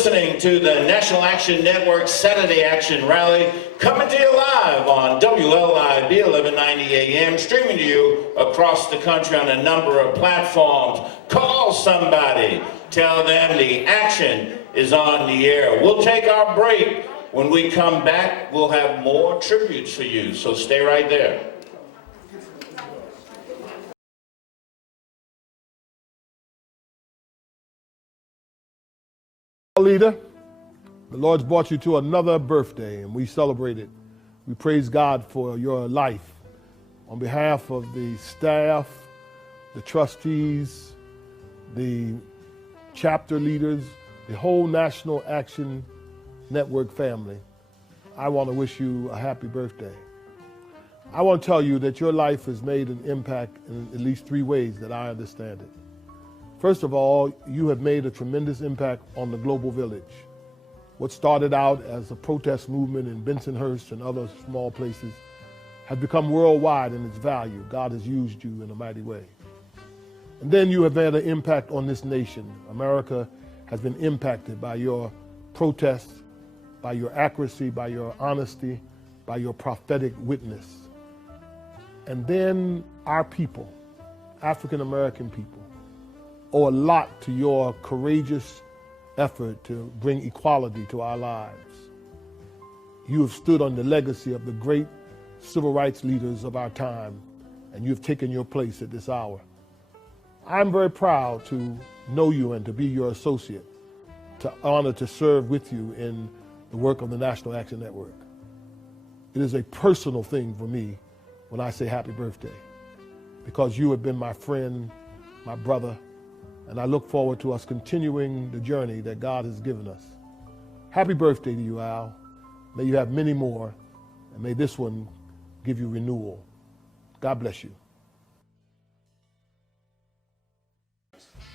listening to the National Action Network Saturday Action Rally, coming to you live on WLIB 1190 AM, streaming to you across the country on a number of platforms. Call somebody, tell them the action is on the air. We'll take our break. When we come back, we'll have more tributes for you, so stay right there. Leader, the Lord's brought you to another birthday, and we celebrate it. We praise God for your life. On behalf of the staff, the trustees, the chapter leaders, the whole National Action Network family, I want to wish you a happy birthday. I want to tell you that your life has made an impact in at least 3 ways that I understand it. First of all, you have made a tremendous impact on the global village. What started out as a protest movement in Bensonhurst and other small places has become worldwide in its value. God has used you in a mighty way. And then you have had an impact on this nation. America has been impacted by your protests, by your accuracy, by your honesty, by your prophetic witness. And then our people, African American people, owe a lot to your courageous effort to bring equality to our lives. You have stood on the legacy of the great civil rights leaders of our time, and you have taken your place at this hour. I'm very proud to know you and to be your associate, to honor to serve with you in the work of the National Action Network. It is a personal thing for me when I say happy birthday, because you have been my friend, my brother, and I look forward to us continuing the journey that God has given us. Happy birthday to you, Al. May you have many more, and may this one give you renewal. God bless you.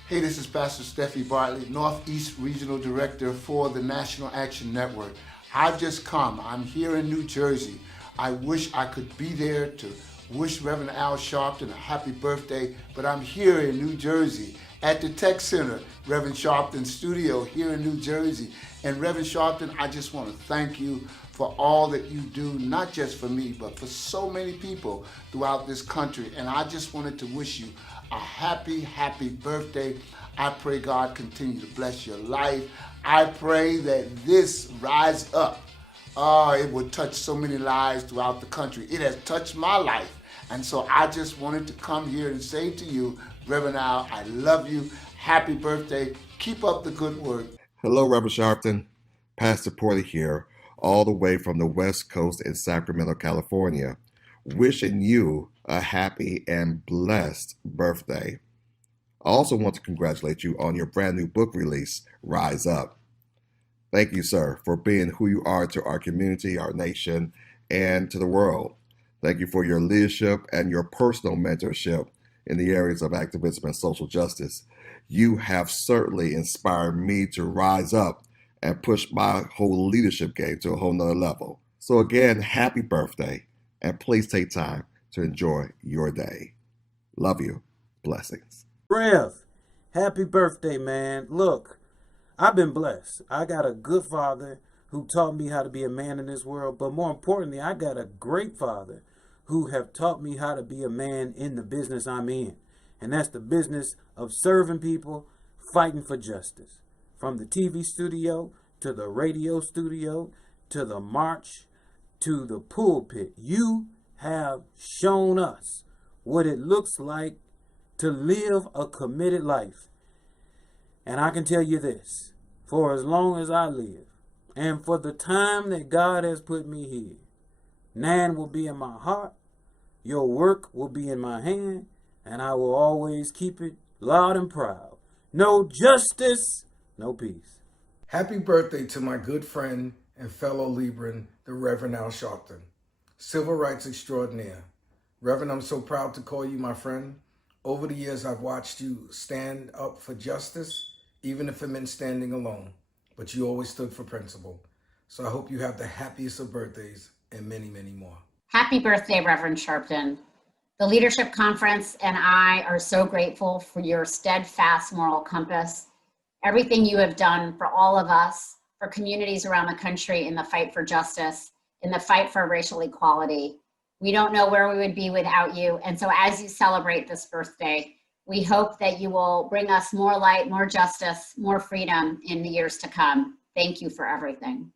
Hey, this is Pastor Steffi Bartley, Northeast Regional Director for the National Action Network. I've just come. I'm here in New Jersey. I wish I could be there to wish Reverend Al Sharpton a happy birthday, but I'm here in New Jersey at the Tech Center, Reverend Sharpton's studio here in New Jersey. And Reverend Sharpton, I just want to thank you for all that you do, not just for me, but for so many people throughout this country. And I just wanted to wish you a happy, happy birthday. I pray God continue to bless your life. I pray that this Rise Up, it will touch so many lives throughout the country. It has touched my life. And so I just wanted to come here and say to you, Reverend Al, I love you. Happy birthday. Keep up the good work. Hello, Reverend Sharpton. Pastor Porter here, all the way from the West Coast in Sacramento, California, wishing you a happy and blessed birthday. I also want to congratulate you on your brand new book release, Rise Up. Thank you, sir, for being who you are to our community, our nation, and to the world. Thank you for your leadership and your personal mentorship in the areas of activism and social justice. You have certainly inspired me to rise up and push my whole leadership game to a whole nother level. So again, happy birthday, and please take time to enjoy your day. Love you. Blessings. Rev, happy birthday, man. Look, I've been blessed. I got a good father who taught me how to be a man in this world, but more importantly, I got a great father who have taught me how to be a man in the business I'm in. And that's the business of serving people, fighting for justice. From the TV studio, to the radio studio, to the march, to the pulpit. You have shown us what it looks like to live a committed life. And I can tell you this, for as long as I live, and for the time that God has put me here, Nan will be in my heart, your work will be in my hand, and I will always keep it loud and proud. No justice, no peace. Happy birthday to my good friend and fellow Libran, the Reverend Al Sharpton, civil rights extraordinaire. Reverend, I'm so proud to call you my friend. Over the years, I've watched you stand up for justice, even if it meant standing alone, but you always stood for principle. So I hope you have the happiest of birthdays and many, many more. Happy birthday, Reverend Sharpton. The Leadership Conference and I are so grateful for your steadfast moral compass everything you have done for all of us, for communities around the country in the fight for justice, in the fight for racial equality. We don't know where we would be without you. And so as you celebrate this birthday, we hope that you will bring us more light, more justice, more freedom in the years to come. Thank you for everything.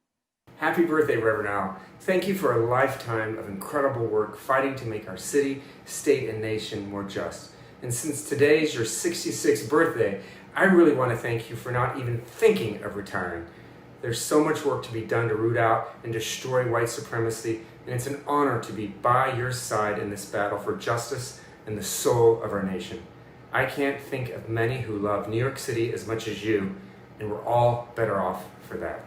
Happy birthday, Reverend Al. Thank you for a lifetime of incredible work fighting to make our city, state, and nation more just. And since today is your 66th birthday, I really want to thank you for not even thinking of retiring. There's so much work to be done to root out and destroy white supremacy, and it's an honor to be by your side in this battle for justice and the soul of our nation. I can't think of many who love New York City as much as you, and we're all better off for that.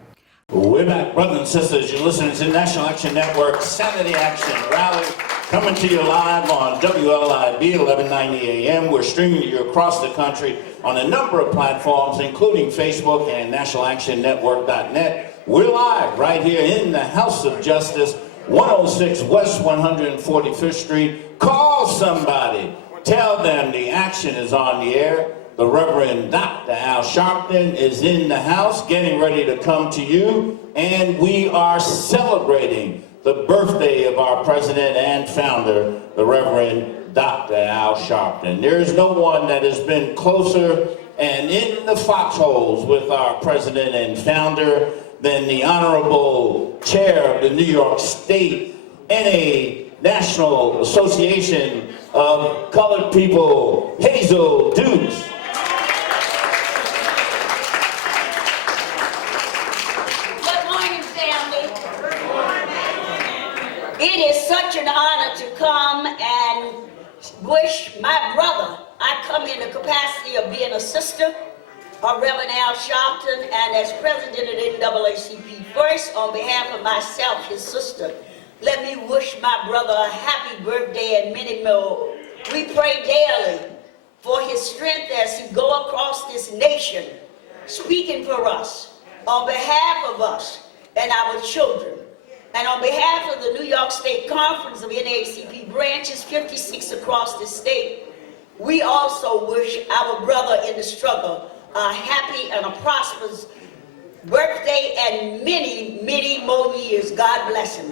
We're back, brothers and sisters. You're listening to National Action Network Saturday Action Rally, coming to you live on WLIB 1190 AM. We're streaming to you across the country on a number of platforms, including Facebook and nationalactionnetwork.net. We're live right here in the House of Justice, 106 West 145th Street. Call somebody. Tell them the action is on the air. The Reverend Dr. Al Sharpton is in the house, getting ready to come to you, and we are celebrating the birthday of our president and founder, the Reverend Dr. Al Sharpton. There is no one that has been closer and in the foxholes with our president and founder than the Honorable Chair of the New York State NA National Association of Colored People, Hazel Dukes. It is such an honor to come and wish my brother, I come in the capacity of being a sister of Reverend Al Sharpton and as president of the NAACP. First, on behalf of myself, his sister, let me wish my brother a happy birthday and many more. We pray daily for his strength as he go across this nation, speaking for us, on behalf of us and our children. And on behalf of the New York State Conference of NAACP branches, 56 across the state, we also wish our brother in the struggle a happy and a prosperous birthday and many, many more years. God bless him.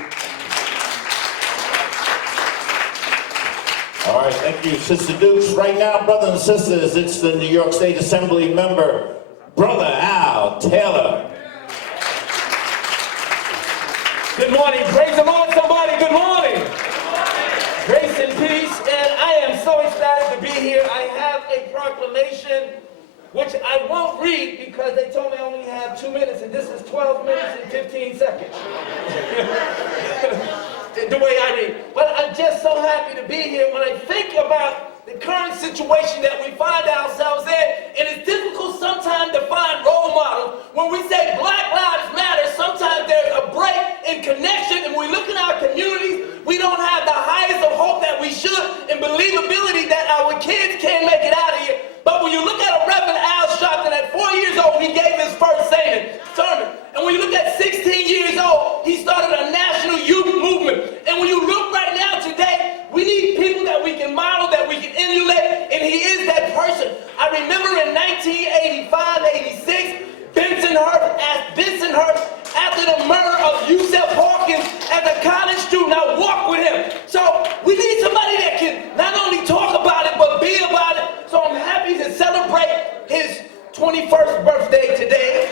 All right, thank you, Sister Dukes. Right now, brothers and sisters, it's the New York State Assembly member, Brother Al Taylor. Good morning. Praise the Lord, somebody. Good morning. Grace and peace. And I am so excited to be here. I have a proclamation, which I won't read because they told me I only have 2 minutes, and this is 12 minutes and 15 seconds. The way I read. But I'm just so happy to be here. When I think about the current situation that we find ourselves in, and it's difficult sometimes to find role models. When we say Black Lives Matter, sometimes there's a break in connection, and when we look in our communities, we don't have the highest of hope that we should, and believability that our kids can't make it out of here. But when you look at a Reverend Al Sharpton, at 4 years old, he gave his first sermon. And when you look at 16 years old, he started a national youth movement. And when you look right now today, we need people that we can model, that we can emulate, and he is that person. I remember in 1985, 86, Bensonhurst, after the murder of Yusef Hawkins as a college student, I walked with him. So we need somebody that can not only talk about it, but be about it. So I'm happy to celebrate his 21st birthday today.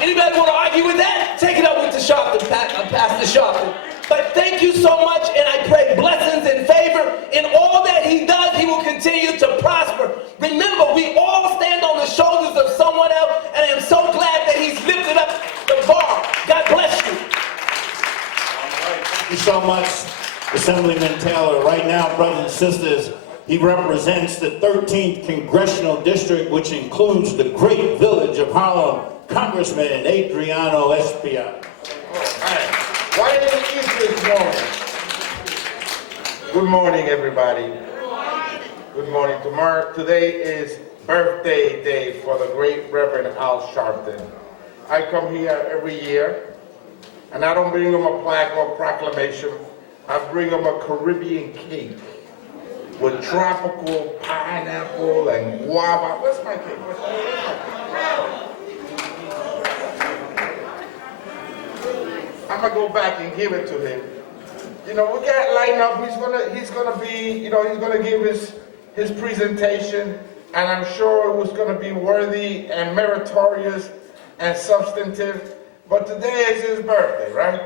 Anybody want to argue with that? Take it up with the Sharpton, Pastor Sharpton. But thank you so much, and I pray blessings and favor in all that he does. He will continue to prosper. Remember, we all stand on the shoulders of someone else, and I am so glad that he's lifted up the bar. God bless you. All right, thank you so much, Assemblyman Taylor. Right now, brothers and sisters, he represents the 13th Congressional District, which includes the great village of Harlem, Congressman Adriano Espia. Right in the East this morning. Good morning, everybody. Good morning. Today is birthday day for the great Reverend Al Sharpton. I come here every year, and I don't bring him a plaque or proclamation. I bring him a Caribbean cake with tropical pineapple and guava. Where's my cake? I'm gonna go back and give it to him. You know, we got lined up. He's gonna be, you know, he's gonna give his presentation, and I'm sure it was gonna be worthy and meritorious and substantive. But today is his birthday, right?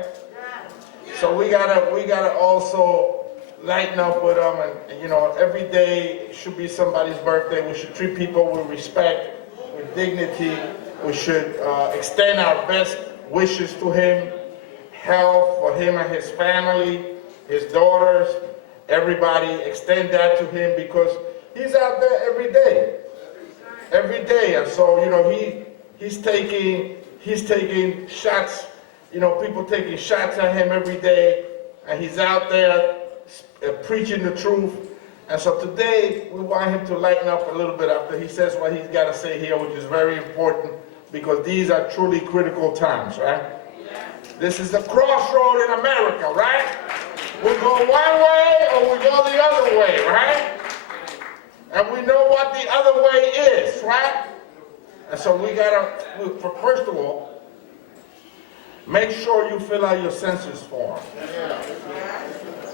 So we gotta also lighten up with him, and you know, every day should be somebody's birthday. We should treat people with respect, with dignity. We should extend our best wishes to him, health for him and his family, his daughters, everybody. Extend that to him because he's out there every day, and so you know he's taking shots. You know, people taking shots at him every day, and he's out there preaching the truth. And so today we want him to lighten up a little bit after he says what he's got to say here, which is very important because these are truly critical times, right? This is the crossroad in America, right? We go one way or we go the other way, right? And we know what the other way is, right? And so we gotta, first of all, make sure you fill out your census form.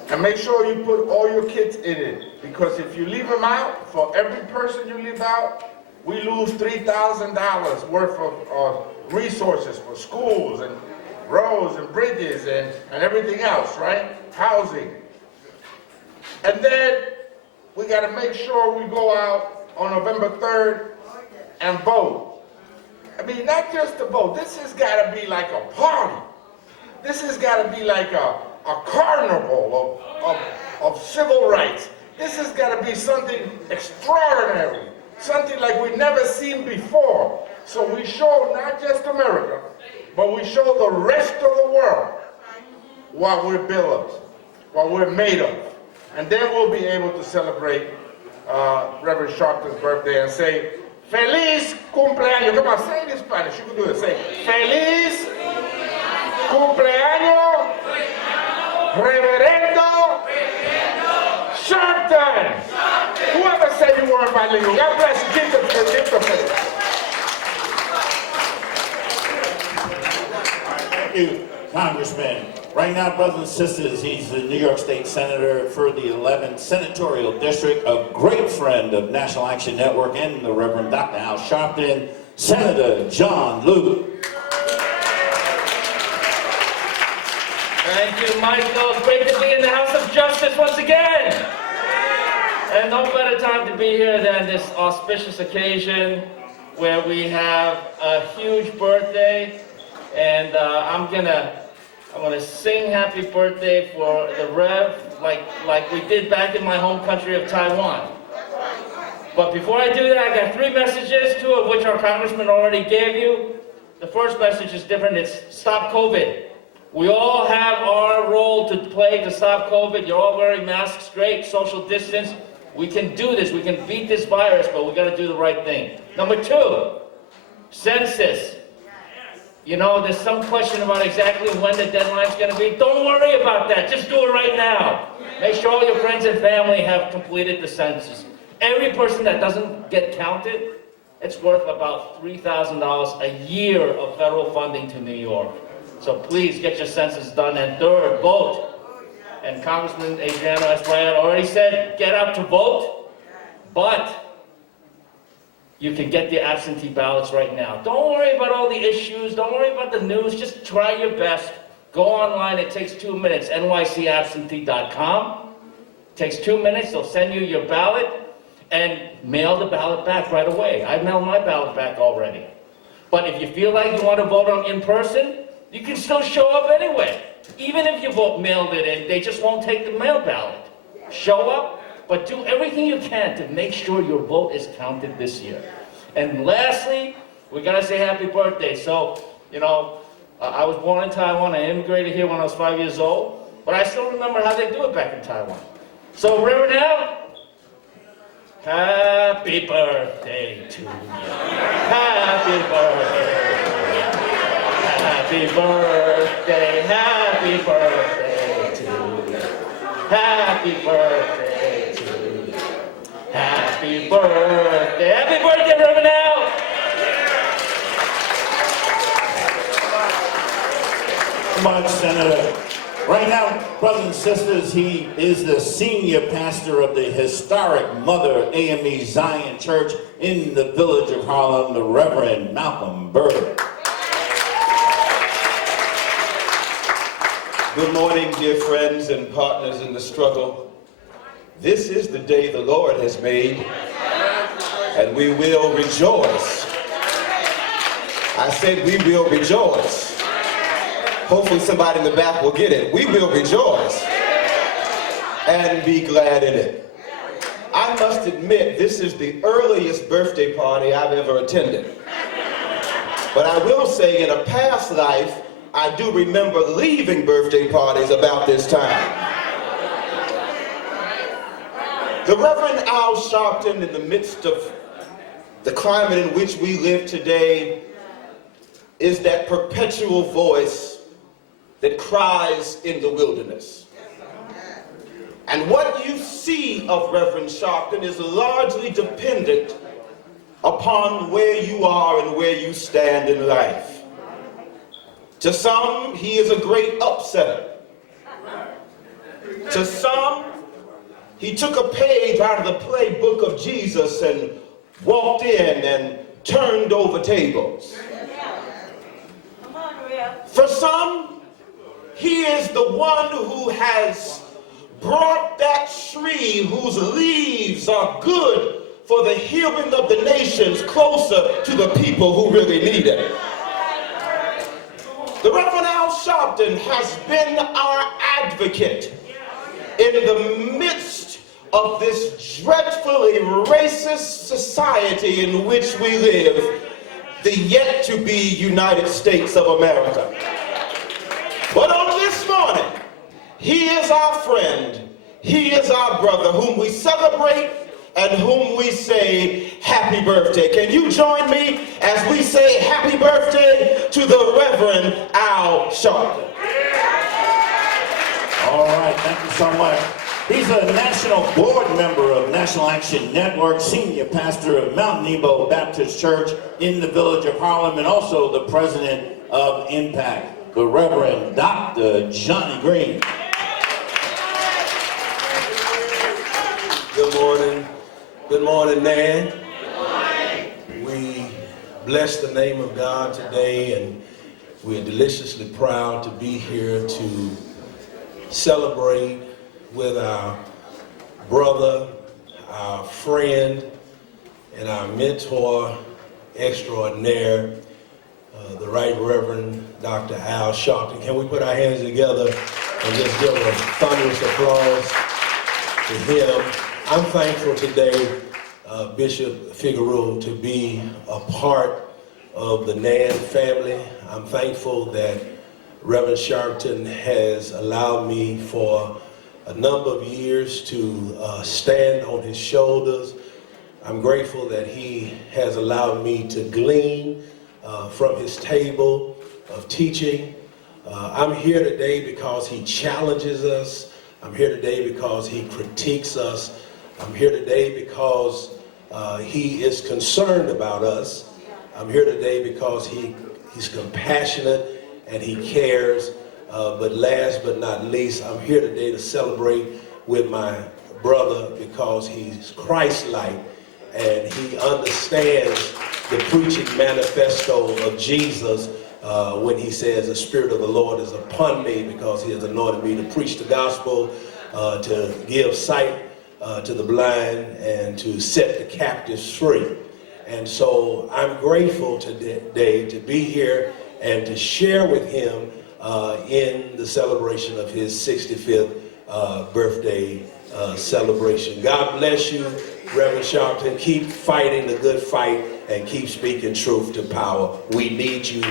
And make sure you put all your kids in it. Because if you leave them out, for every person you leave out, we lose $3,000 worth of resources for schools and roads and bridges and everything else, right? Housing. And then we got to make sure we go out on November 3rd and vote. I mean, not just to vote. This has got to be like a party. This has got to be like a carnival of civil rights. This has got to be something extraordinary, something like we've never seen before. So we show not just America, but we show the rest of the world what we're built of, what we're made of. And then we'll be able to celebrate Reverend Sharpton's birthday and say, Feliz cumpleaños. Come on, say it in Spanish. You can do it. Say, Feliz cumpleaños, Reverendo Sharpton. Whoever said you weren't bilingual, God bless you. Give the face. Thank you, Congressman. Right now, brothers and sisters, he's the New York State Senator for the 11th Senatorial District, a great friend of National Action Network and the Reverend Dr. Al Sharpton, Senator John Luke. Thank you, Michael. It's great to be in the House of Justice once again. And no better time to be here than this auspicious occasion where we have a huge birthday. And I'm gonna sing happy birthday for the Rev like we did back in my home country of Taiwan. But before I do that, I got 3 messages, 2 of which our congressman already gave you. The first message is different. It's stop COVID. We all have our role to play to stop COVID. You're all wearing masks, great, social distance. We can do this. We can beat this virus, but we got to do the right thing. Number 2, census. You know, there's some question about exactly when the deadline's going to be. Don't worry about that. Just do it right now. Make sure all your friends and family have completed the census. Every person that doesn't get counted, it's worth about $3,000 a year of federal funding to New York. So please get your census done. And third, vote. And Congressman Adriano Espriella already said, get out to vote, but you can get the absentee ballots right now. Don't worry about all the issues. Don't worry about the news. Just try your best. Go online. It takes 2 minutes. nycabsentee.com. Takes 2 minutes. They'll send you your ballot and mail the ballot back right away. I mailed my ballot back already. But if you feel like you want to vote on in person, you can still show up anyway. Even if you mailed it in, they just won't take the mail ballot. Show up. But do everything you can to make sure your vote is counted this year. And lastly, we gotta say happy birthday. So, you know, I was born in Taiwan. I immigrated here when I was 5 years old. But I still remember how they do it back in Taiwan. So, Reverend Al, happy birthday to you. Happy birthday. Happy birthday. Happy birthday to you. Happy birthday. Happy birthday. Happy birthday, Reverend Al. so much, Senator. Right now, brothers and sisters, he is the senior pastor of the historic Mother AME Zion Church in the village of Harlem, the Reverend Malcolm Bird. Good morning, dear friends and partners in the struggle. This is the day the Lord has made, and we will rejoice. I said we will rejoice. Hopefully somebody in the back will get it. We will rejoice and be glad in it. I must admit, this is the earliest birthday party I've ever attended. But I will say, in a past life, I do remember leaving birthday parties about this time. The Reverend Al Sharpton, in the midst of the climate in which we live today, is that perpetual voice that cries in the wilderness. And what you see of Reverend Sharpton is largely dependent upon where you are and where you stand in life. To some, he is a great upsetter. To some, he took a page out of the playbook of Jesus and walked in and turned over tables. For some, he is the one who has brought that tree whose leaves are good for the healing of the nations closer to the people who really need it. The Reverend Al Sharpton has been our advocate in the midst of this dreadfully racist society in which we live, the yet-to-be United States of America. But on this morning, he is our friend, he is our brother, whom we celebrate and whom we say happy birthday. Can you join me as we say happy birthday to the Reverend Al Sharpton? All right, thank you so much. He's a national board member of National Action Network, senior pastor of Mount Nebo Baptist Church in the village of Harlem, and also the president of Impact, the Reverend Dr. Johnny Green. Good morning. Good morning, Nan. We bless the name of God today, and we're deliciously proud to be here to celebrate with our brother, our friend, and our mentor extraordinaire, the Right Reverend Dr. Al Sharpton. Can we put our hands together and just give a thunderous applause to him? I'm thankful today, Bishop Figueroa, to be a part of the Nan family. I'm thankful that Reverend Sharpton has allowed me for a number of years to stand on his shoulders. I'm grateful that he has allowed me to glean from his table of teaching. I'm here today because he challenges us. I'm here today because he critiques us. I'm here today because he is concerned about us. I'm here today because he's compassionate and he cares. But last but not least, I'm here today to celebrate with my brother because he's Christ-like and he understands the preaching manifesto of Jesus when he says, "The Spirit of the Lord is upon me because he has anointed me to preach the gospel, to give sight to the blind, and to set the captives free." And so I'm grateful today to be here and to share with him in the celebration of his 65th birthday celebration. God bless you, Reverend Sharpton. Keep fighting the good fight and keep speaking truth to power. We need you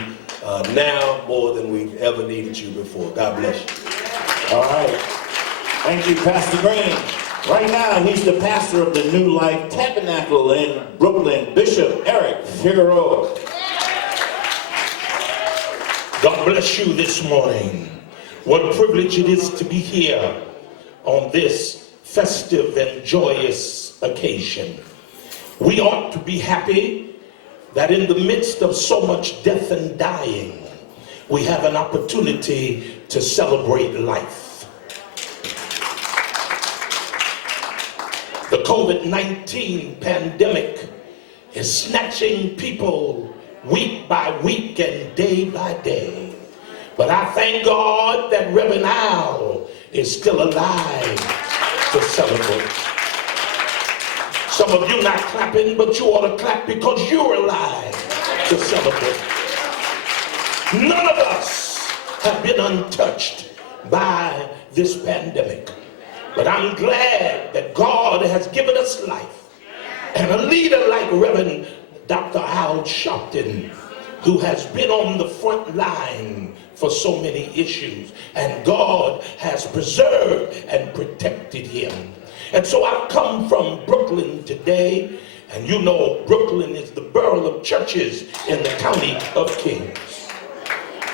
now more than we've ever needed you before. God bless you. All right. Thank you, Pastor Green. Right now, he's the pastor of the New Life Tabernacle in Brooklyn, Bishop Eric Figueroa. God bless you this morning. What a privilege it is to be here on this festive and joyous occasion. We ought to be happy that in the midst of so much death and dying, we have an opportunity to celebrate life. The COVID-19 pandemic is snatching people week by week and day by day. But I thank God that Reverend Al is still alive to celebrate. Some of you not clapping, but you ought to clap because you're alive to celebrate. None of us have been untouched by this pandemic. But I'm glad that God has given us life. And a leader like Reverend Dr. Al Sharpton, who has been on the front line for so many issues, and God has preserved and protected him. And so I've come from Brooklyn today, and you know Brooklyn is the borough of churches in the county of Kings.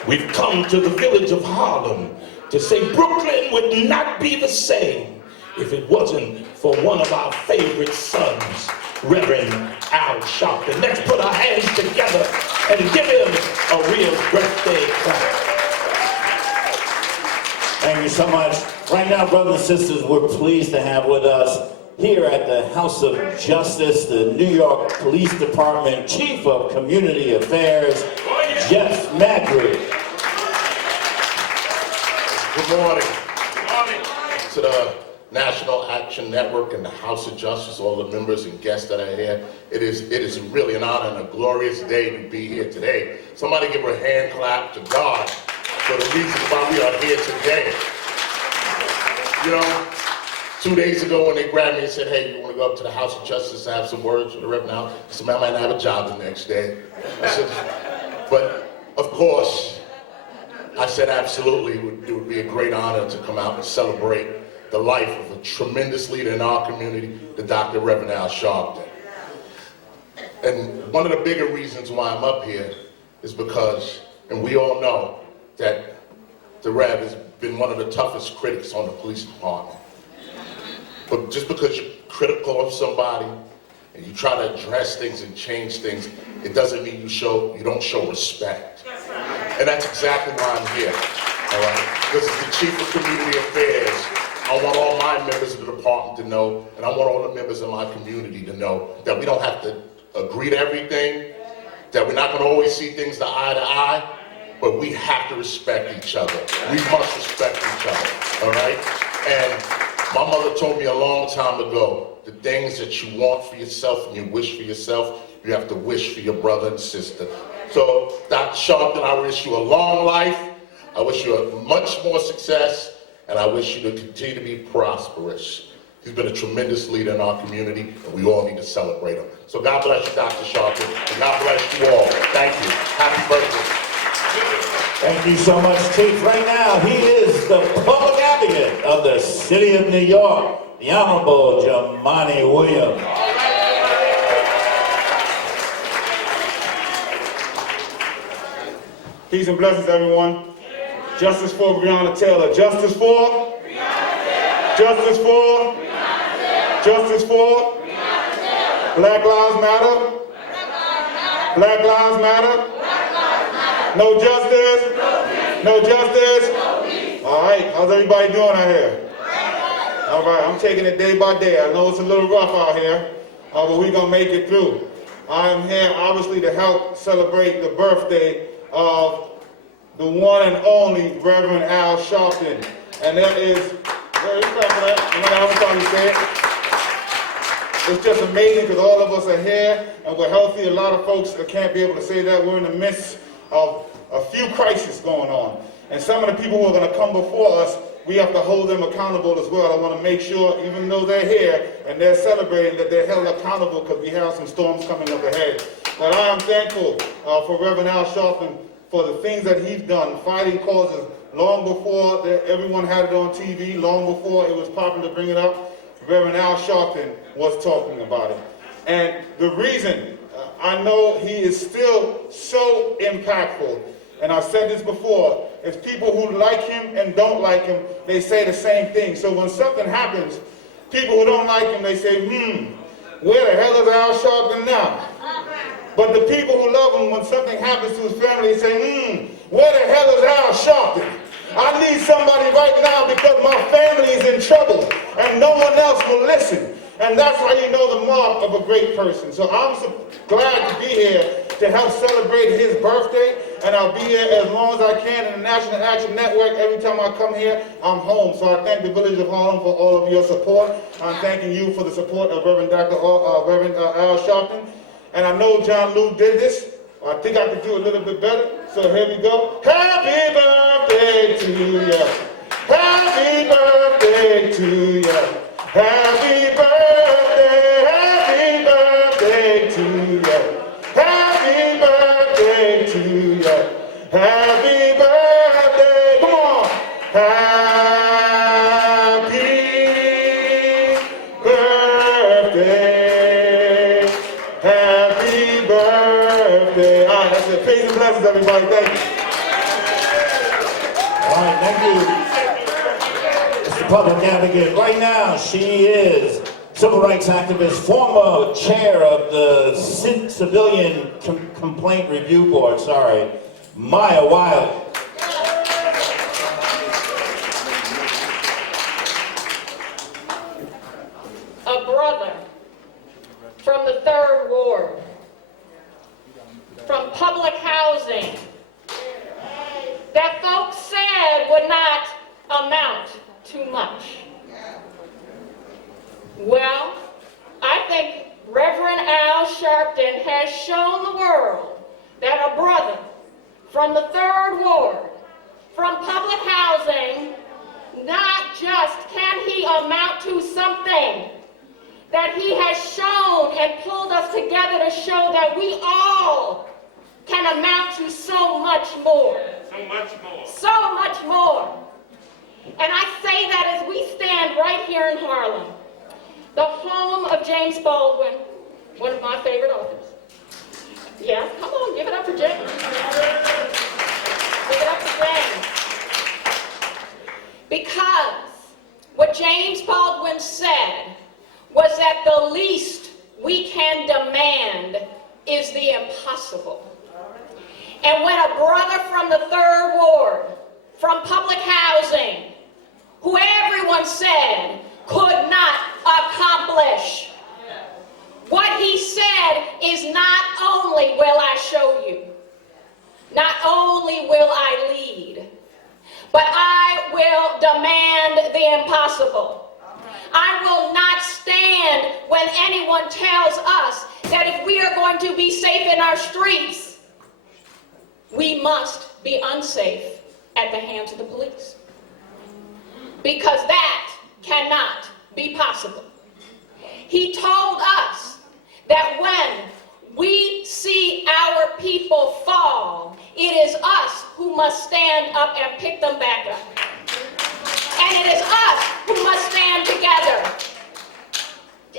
We've come to the village of Harlem to say Brooklyn would not be the same if it wasn't for one of our favorite sons, Reverend Al Sharpton. Let's put our hands together and give him a real birthday clap. Thank you so much. Right now, brothers and sisters, we're pleased to have with us here at the House of Justice, the New York Police Department Chief of Community Affairs, Jeff Magritte. Good morning. To the National Action Network and the House of Justice, all the members and guests that are here. It is really an honor and a glorious day to be here today. Somebody give a hand clap to God for the reasons why we are here today. You know, 2 days ago when they grabbed me and said, hey, you want to go up to the House of Justice and have some words with the Reverend Al? I said, man, I might not have a job the next day. I said, but of course, I said absolutely, it would be a great honor to come out and celebrate the life of a tremendous leader in our community, the Dr. Reverend Al Sharpton. And one of the bigger reasons why I'm up here is because, and we all know that the Rev has been one of the toughest critics on the police department. But just because you're critical of somebody and you try to address things and change things, it doesn't mean you don't show respect. And that's exactly why I'm here, all right? This is the Chief of Community Affairs. I want all my members of the department to know, and I want all the members of my community to know that we don't have to agree to everything, that we're not gonna always see things eye to eye, but we have to respect each other. We must respect each other, all right? And my mother told me a long time ago, the things that you want for yourself and you wish for yourself, you have to wish for your brother and sister. So, Dr. Sharpton, I wish you a long life. I wish you a much more success, and I wish you to continue to be prosperous. He's been a tremendous leader in our community, and we all need to celebrate him. So God bless you, Dr. Sharpton, and God bless you all. Thank you. Happy birthday. Thank you so much, Chief. Right now, he is the public advocate of the City of New York, the Honorable Jumaane Williams. Peace and blessings, everyone. Justice for Breonna Taylor. Justice for? Justice for? Justice for? Black Lives Matter? Black Lives Matter? No justice? No justice? All right, how's everybody doing out here? All right, I'm taking it day by day. I know it's a little rough out here, but we're going to make it through. I am here, obviously, to help celebrate the birthday of the one and only Reverend Al Sharpton. And that is, it's just amazing because all of us are here and we're healthy. A lot of folks can't be able to say that. We're in the midst of a few crises going on. And some of the people who are going to come before us, we have to hold them accountable as well. I want to make sure, even though they're here and they're celebrating, that they're held accountable because we have some storms coming up ahead. But I am thankful for Reverend Al Sharpton for the things that he's done, fighting causes long before everyone had it on TV, long before it was popular to bring it up. Reverend Al Sharpton was talking about it. And the reason I know he is still so impactful, and I've said this before, is people who like him and don't like him, they say the same thing. So when something happens, people who don't like him, they say, where the hell is Al Sharpton now? But the people who love him, when something happens to his family, they say, where the hell is Al Sharpton? I need somebody right now because my family is in trouble and no one else will listen. And that's how you know the mark of a great person. So I'm so glad to be here to help celebrate his birthday. And I'll be here as long as I can in the National Action Network. Every time I come here, I'm home. So I thank the Village of Harlem for all of your support. I'm thanking you for the support of Reverend Al Sharpton. And I know John Luke did this. I think I could do a little bit better. So here we go. Happy birthday to you. Happy birthday to you. Happy birthday to you. Happy birthday to you. Happy birthday. Come on. Happy birthday. Happy birthday. All right, that's it. Peace and blessings, everybody. Thank you. All right, thank you. Mr. Public Advocate. Right now, she is civil rights activist, former chair of the Civilian Complaint Review Board, Maya Wiley. A brother from the 3rd Ward, from public housing, that folks said would not amount to much. Well, I think Reverend Al Sharpton has shown the world that a brother from the 3rd Ward, from public housing, not just can he amount to something, that he has shown and pulled us together to show that we all can amount to so much more. So much more. So much more. And I say that as we stand right here in Harlem, the home of James Baldwin, one of my favorite authors. Yes, come on, give it up for James. Give it up for James. Because what James Baldwin said was that the least we can demand is the impossible. And when a brother from the 3rd Ward, from public housing, who everyone said could not accomplish, what he said is not only will I show you, not only will I lead, but I will demand the impossible. I will not stand when anyone tells us that if we are going to be safe in our streets, we must be unsafe at the hands of the police. Because that cannot be possible. He told us that when we see our people fall, it is us who must stand up and pick them back up. And it is us who must stand together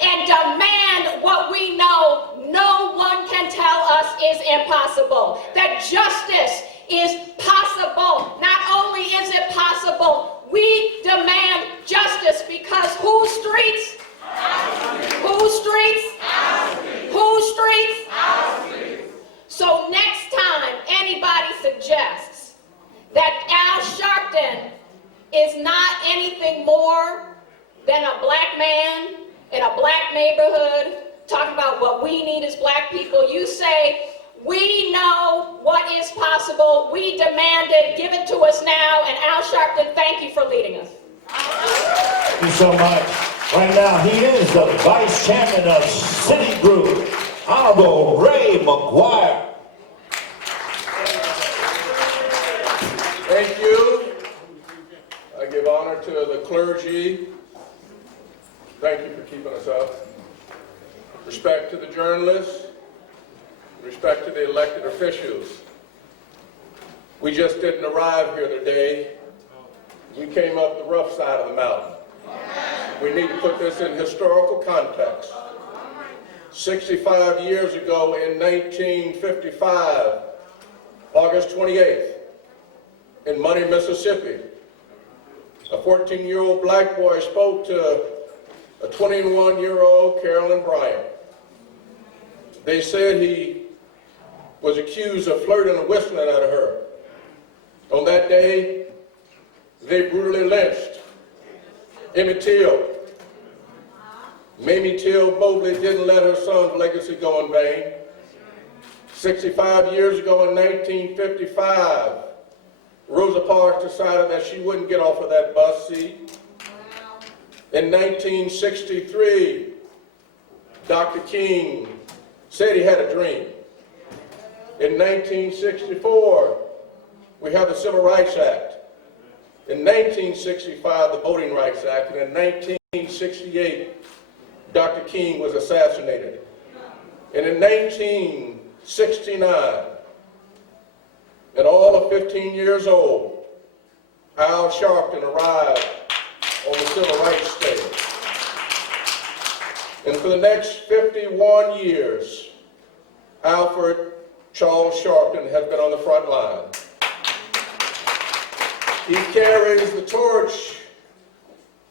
and demand what we know no one can tell us is impossible. That justice is possible. Not only is it possible, we demand justice because whose streets? Whose streets? Whose streets? So next time anybody suggests that Al Sharpton is not anything more than a black man in a black neighborhood talking about what we need as black people, you say, we know what is possible, we demand it, give it to us now, and Al Sharpton, thank you for leading us. Thank you so much. Right now, he is the Vice Chairman of Citigroup, Honorable Ray McGuire. Thank you. I give honor to the clergy. Thank you for keeping us up. Respect to the journalists. Respect to the elected officials. We just didn't arrive here today. We came up the rough side of the mountain. We need to put this in historical context. 65 years ago in 1955, August 28th, in Money, Mississippi, a 14-year-old black boy spoke to a 21-year-old Carolyn Bryant. They said he was accused of flirting and whistling at her. On that day, they brutally lynched Emmett Till. Mamie Till Mobley didn't let her son's legacy go in vain. 65 years ago in 1955, Rosa Parks decided that she wouldn't get off of that bus seat. In 1963, Dr. King said he had a dream. In 1964, we have the Civil Rights Act. In 1965, the Voting Rights Act. And in 1968, Dr. King was assassinated. And in 1969, at all of 15 years old, Al Sharpton arrived on the civil rights stage. And for the next 51 years, Alfred Charles Sharpton has been on the front line. He carries the torch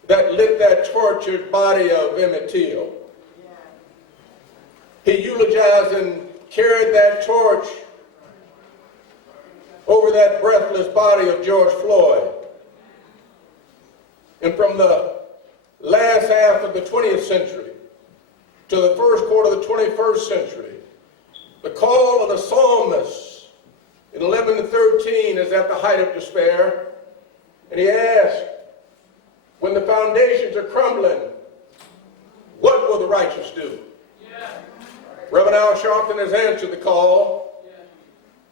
that lit that tortured body of Emmett Till. He eulogized and carried that torch over that breathless body of George Floyd. And from the last half of the 20th century to the first quarter of the 21st century, the call of the psalmist in 11:13 is at the height of despair. And he asked, when the foundations are crumbling, what will the righteous do? Reverend Al Sharpton has answered the call.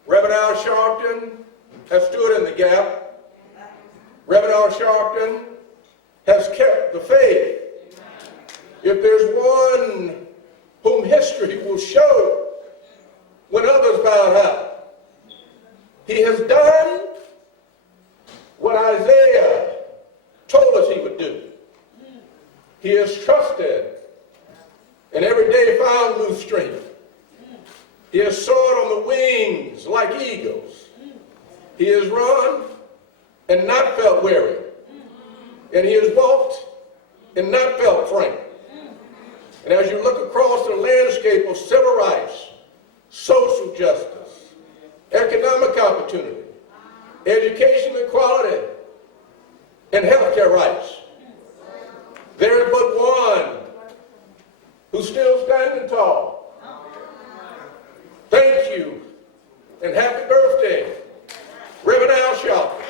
Reverend Al Sharpton has stood in the gap. Reverend Al Sharpton has kept the faith. If there's one whom history will show when others bow out, he has done what Isaiah told us he would do. He has trusted and every day found new strength. He has soared on the wings like eagles. He has run and not felt weary. And he has walked and not felt faint. And as you look across the landscape of civil rights, social justice, economic opportunity, education equality, and healthcare rights, there is but one who's still standing tall. Thank you, and happy birthday, Reverend Al Sharpton.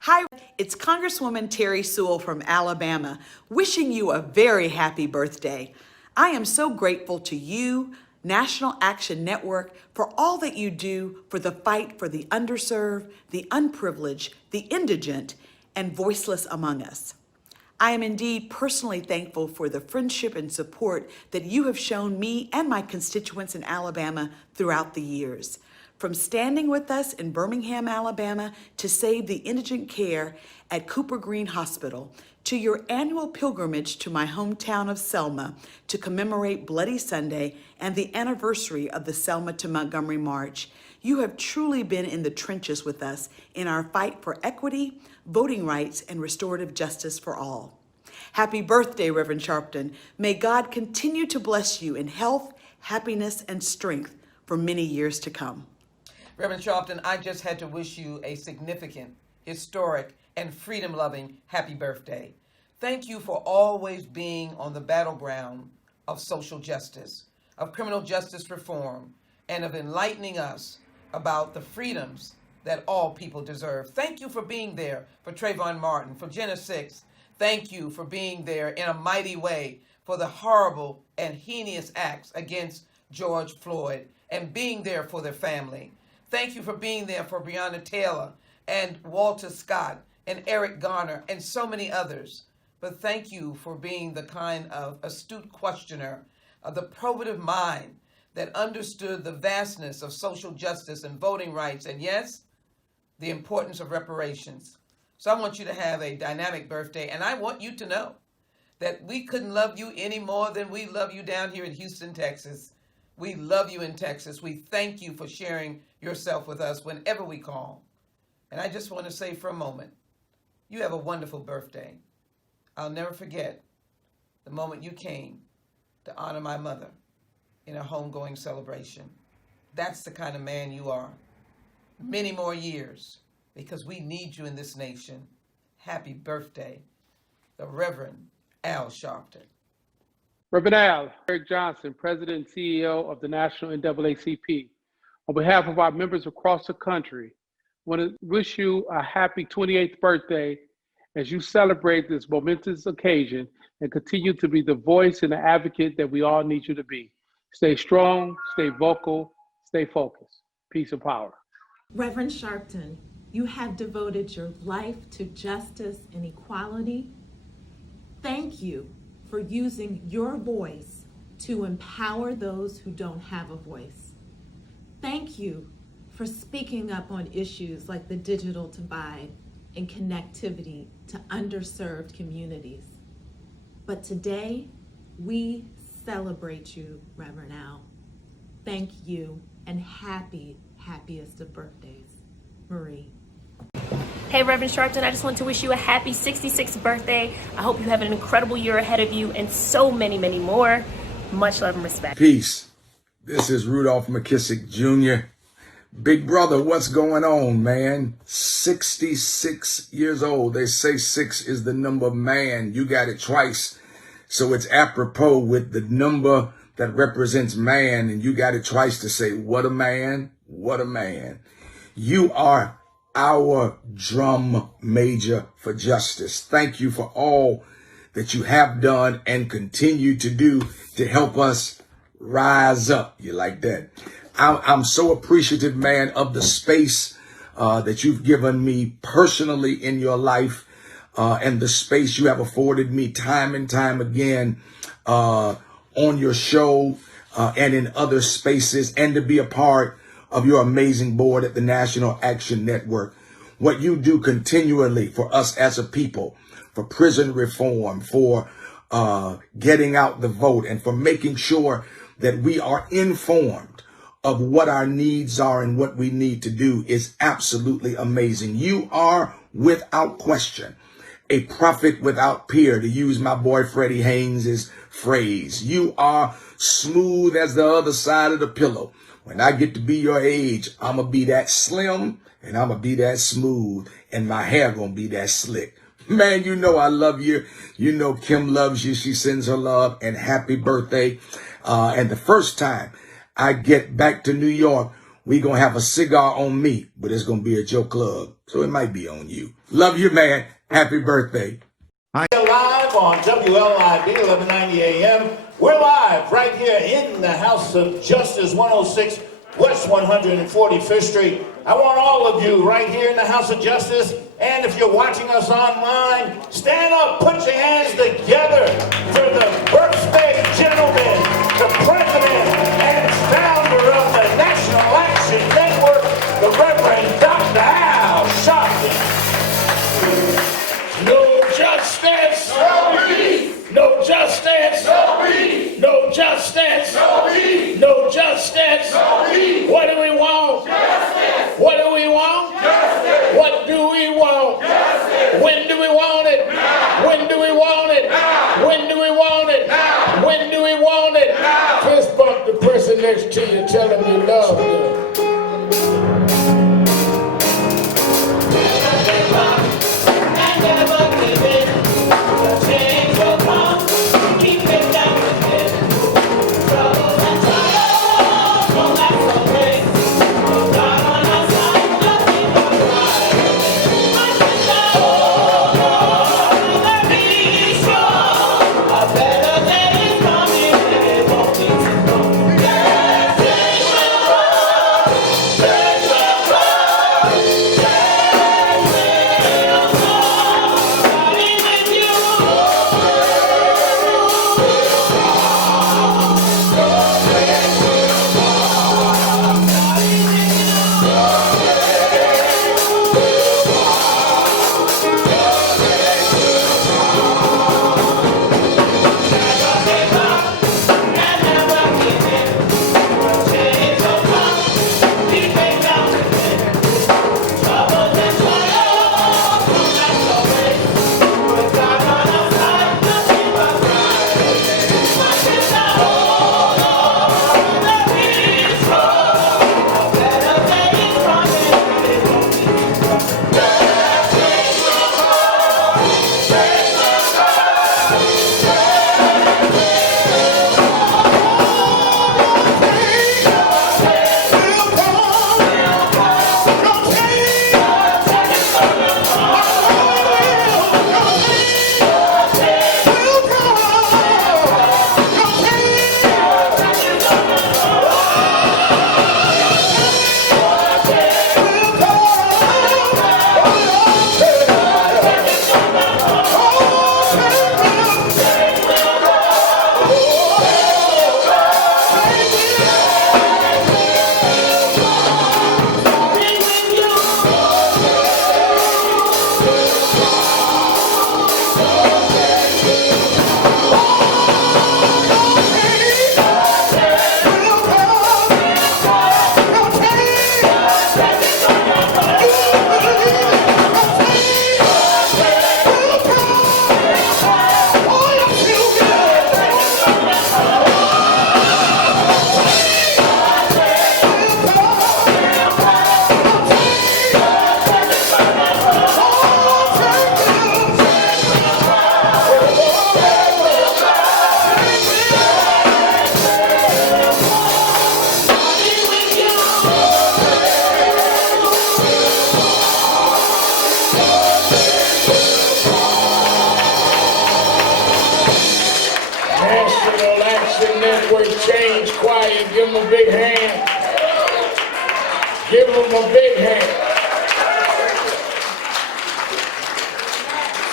Hi, it's Congresswoman Terry Sewell from Alabama, wishing you a very happy birthday. I am so grateful to you, National Action Network, for all that you do for the fight for the underserved, the unprivileged, the indigent, and voiceless among us. I am indeed personally thankful for the friendship and support that you have shown me and my constituents in Alabama throughout the years. From standing with us in Birmingham, Alabama, to save the indigent care at Cooper Green Hospital, to your annual pilgrimage to my hometown of Selma to commemorate Bloody Sunday and the anniversary of the Selma to Montgomery March, you have truly been in the trenches with us in our fight for equity, voting rights, and restorative justice for all. Happy birthday, Reverend Sharpton. May God continue to bless you in health, happiness, and strength for many years to come. Reverend Sharpton, I just had to wish you a significant, historic, and freedom-loving happy birthday. Thank you for always being on the battleground of social justice, of criminal justice reform, and of enlightening us about the freedoms that all people deserve. Thank you for being there for Trayvon Martin, for Jenna Six. Thank you for being there in a mighty way for the horrible and heinous acts against George Floyd and being there for their family. Thank you for being there for Breonna Taylor and Walter Scott and Eric Garner and so many others. But thank you for being the kind of astute questioner of the probative mind that understood the vastness of social justice and voting rights, and yes, the importance of reparations. So I want you to have a dynamic birthday, and I want you to know that we couldn't love you any more than we love you down here in Houston, Texas. We love you in Texas. We thank you for sharing yourself with us whenever we call. And I just want to say for a moment, you have a wonderful birthday. I'll never forget the moment you came to honor my mother in a homegoing celebration. That's the kind of man you are. Many more years, because we need you in this nation. Happy birthday, the Reverend Al Sharpton. Reverend Al, Eric Johnson, President and CEO of the National NAACP. On behalf of our members across the country, I want to wish you a happy 28th birthday as you celebrate this momentous occasion and continue to be the voice and the advocate that we all need you to be. Stay strong, stay vocal, stay focused. Peace and power. Reverend Sharpton, you have devoted your life to justice and equality. Thank you for using your voice to empower those who don't have a voice. Thank you for speaking up on issues like the digital divide and connectivity to underserved communities. But today, we celebrate you, Reverend Al. Thank you, and happiest of birthdays. Marie. Hey, Reverend Sharpton, I just want to wish you a happy 66th birthday. I hope you have an incredible year ahead of you and so many, many more. Much love and respect. Peace. This is Rudolph McKissick Jr. Big brother, what's going on, man? 66 years old. They say 6 is the number of man. You got it twice. So it's apropos with the number that represents man, and you got it twice to say, what a man, what a man. You are our drum major for justice. Thank you for all that you have done and continue to do to help us rise up. You like that? I'm so appreciative, man, of the space that you've given me personally in your life and the space you have afforded me time and time again on your show and in other spaces, and to be a part of your amazing board at the National Action Network. What you do continually for us as a people, for prison reform, for getting out the vote, and for making sure that we are informed of what our needs are and what we need to do is absolutely amazing. You are, without question, a prophet without peer, to use my boy Freddie Haynes' phrase. You are smooth as the other side of the pillow. When I get to be your age, I'm going to be that slim and I'm going to be that smooth, and my hair going to be that slick. Man, you know I love you. You know Kim loves you. She sends her love, and happy birthday. And the first time I get back to New York, we going to have a cigar on me, but it's going to be at your club. So it might be on you. Love you, man. Happy birthday. Live on WLIB 1190 AM. We're live right here in the House of Justice, 106 West 145th Street. I want all of you right here in the House of Justice, and if you're watching us online, stand up, put your hands together for the birthday gentleman, the president and founder of the National Action Network, the Reverend Dr. Al Sharpton. No justice, no peace. No justice, no peace. No justice, no peace. No justice, no peace. What do we want? Justice. What do we want? Justice. What do we want? Justice. When do we want it? Now. When do we want it? Now. When do we want it? Now. When do we want it? Now. Fist bump the person next to you, tell them you love them. Give them a big hand.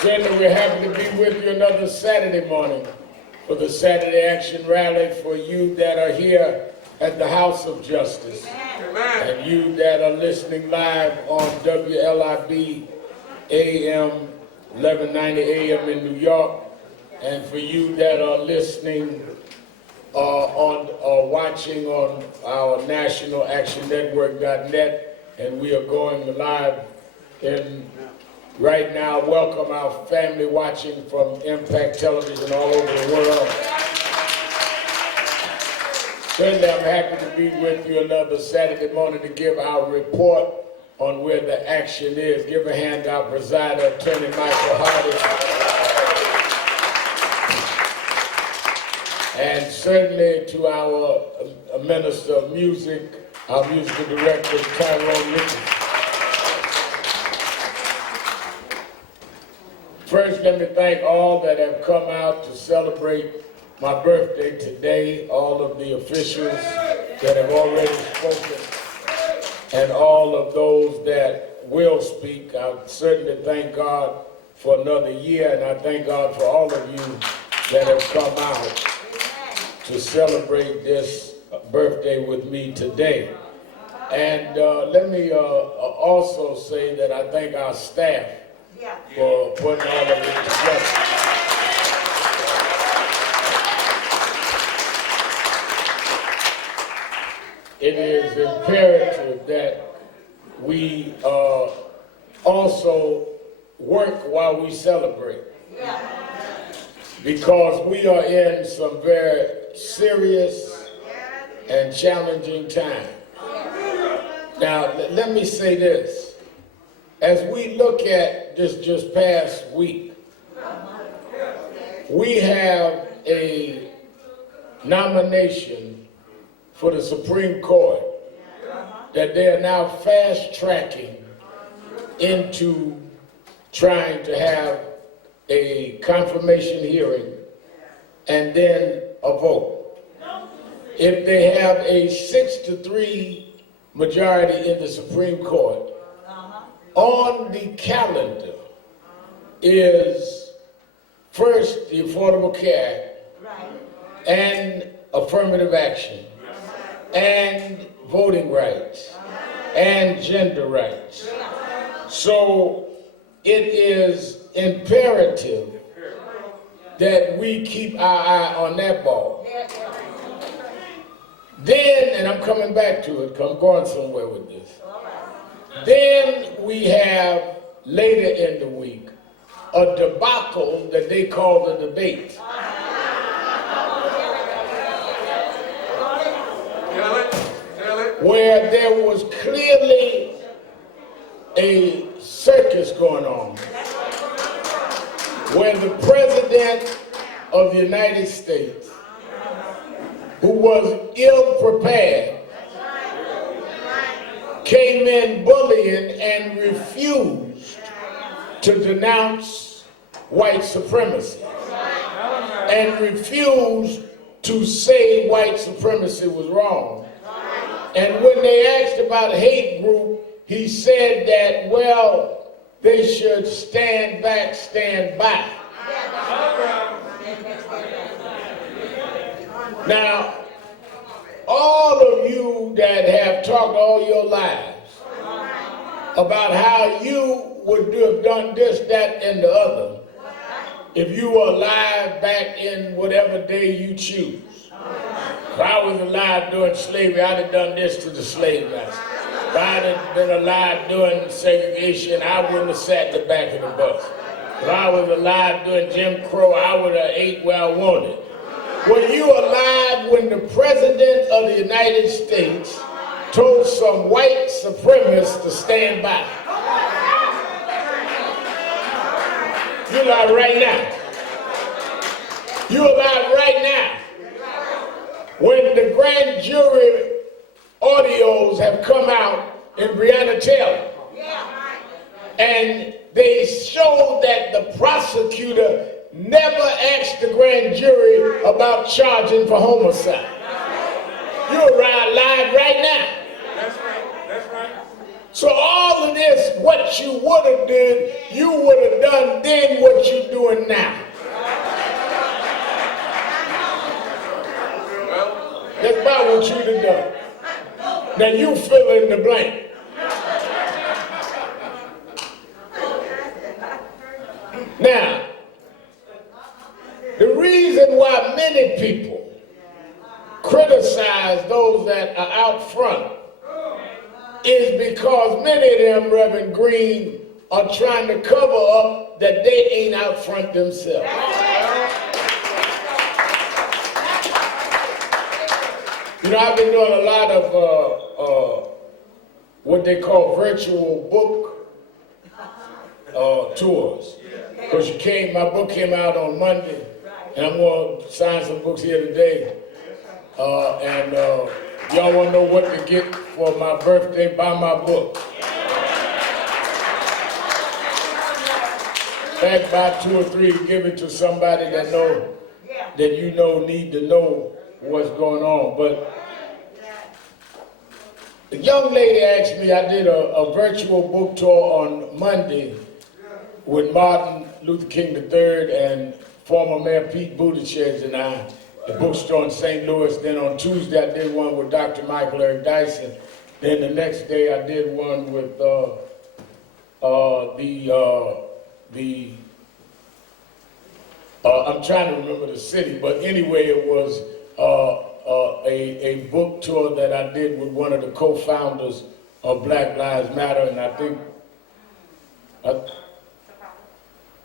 Certainly we're happy to be with you another Saturday morning for the Saturday Action Rally for you that are here at the House of Justice. And you that are listening live on WLIB AM 1190 AM in New York. And for you that are listening or watching on our National Action Network.net, and we are going live right now. Welcome our family watching from Impact Television all over the world. Certainly I'm happy to be with you another Saturday morning to give our report on where the action is. Give a hand to our presider, Attorney Michael Hardy. And certainly to our Minister of Music, our musical director, Tyrone Nichols. First, let me thank all that have come out to celebrate my birthday today, all of the officials that have already spoken, and all of those that will speak. I certainly thank God for another year, and I thank God for all of you that have come out to celebrate this birthday with me today. And let me also say that I thank our staff for putting all of it together. It is imperative that we also work while we celebrate. Because we are in some very serious and challenging time. Now, let me say this. As we look at this just past week, we have a nomination for the Supreme Court that they are now fast-tracking into trying to have a confirmation hearing and then a vote. If they have a 6-3 majority in the Supreme Court, on the calendar is first the Affordable Care Act and affirmative action and voting rights and gender rights. So it is imperative that we keep our eye on that ball. Then, and I'm coming back to it, I'm going somewhere with this. Then we have, later in the week, a debacle that they call the debate. Where there was clearly a circus going on, where the President of the United States, who was ill-prepared, came in bullying and refused to denounce white supremacy and refused to say white supremacy was wrong. And when they asked about a hate group, he said that, well, they should stand back, stand by. Now, all of you that have talked all your lives about how you would have done this, that, and the other if you were alive back in whatever day you choose. If I was alive during slavery, I'd have done this to the slave master. If I'd have been alive during segregation, I wouldn't have sat in the back of the bus. If I was alive during Jim Crow, I would have ate where I wanted. Were you alive when the President of the United States told some white supremacists to stand by? You're alive right now. You're alive right now. When the grand jury audios have come out in Breonna Taylor, and they showed that the prosecutor never asked the grand jury about charging for homicide. You're alive right now. That's right. So all of this, what you would have done, you would have done then what you're doing now. That's about what you'd have done. Now you fill in the blank. Now, the reason why many people criticize those that are out front is because many of them, Reverend Green, are trying to cover up that they ain't out front themselves. You know, I've been doing a lot of what they call virtual book tours. Because my book came out on Monday, and I'm going to sign some books here today. Y'all want to know what to get for my birthday? Buy my book. Back buy 2 or 3, give it to somebody that you know need to know what's going on. But the young lady asked me, I did a virtual book tour on Monday with Martin Luther King III and former Mayor Pete Buttigieg and I, the bookstore in St. Louis. Then on Tuesday I did one with Dr. Michael Eric Dyson. Then the next day I did one with I'm trying to remember the city, but anyway, it was a book tour that I did with one of the co-founders of Black Lives Matter, and I think,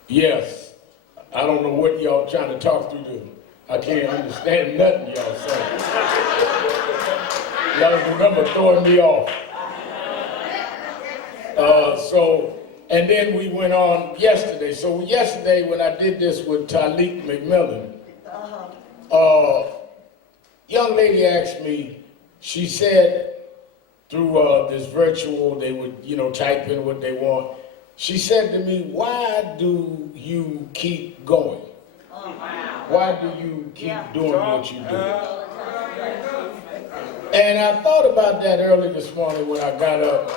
yes, I don't know what y'all trying to talk through. I can't understand nothing y'all saying. Y'all remember throwing me off. And then we went on yesterday. So yesterday when I did this with Talik McMillan, young lady asked me, she said through this virtual, they would, type in what they want. She said to me, why do you keep going? Why do you keep doing what you do? And I thought about that early this morning when I got up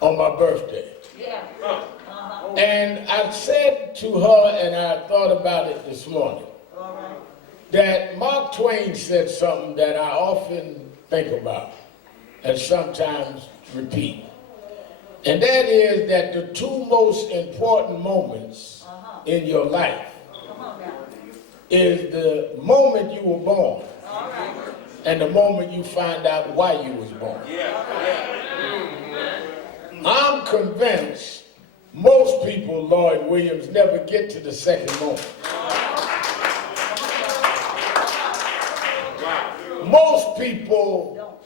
on my birthday. And I said to her, and I thought about it this morning, that Mark Twain said something that I often think about and sometimes repeat. And that is that the 2 most important moments in your life is the moment you were born and the moment you find out why you was born. I'm convinced most people, Lloyd Williams, never get to the second moment. Most people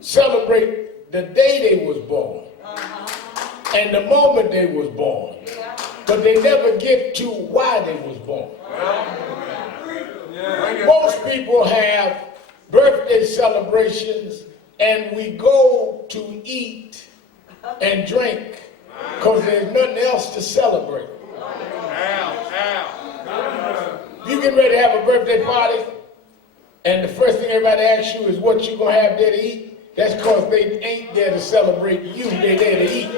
celebrate the day they was born and the moment they was born, but they never get to why they was born. Most people have birthday celebrations and we go to eat and drink because there's nothing else to celebrate. You get ready to have a birthday party and the first thing everybody asks you is what you gonna have there to eat. That's because they ain't there to celebrate you, they're there to eat.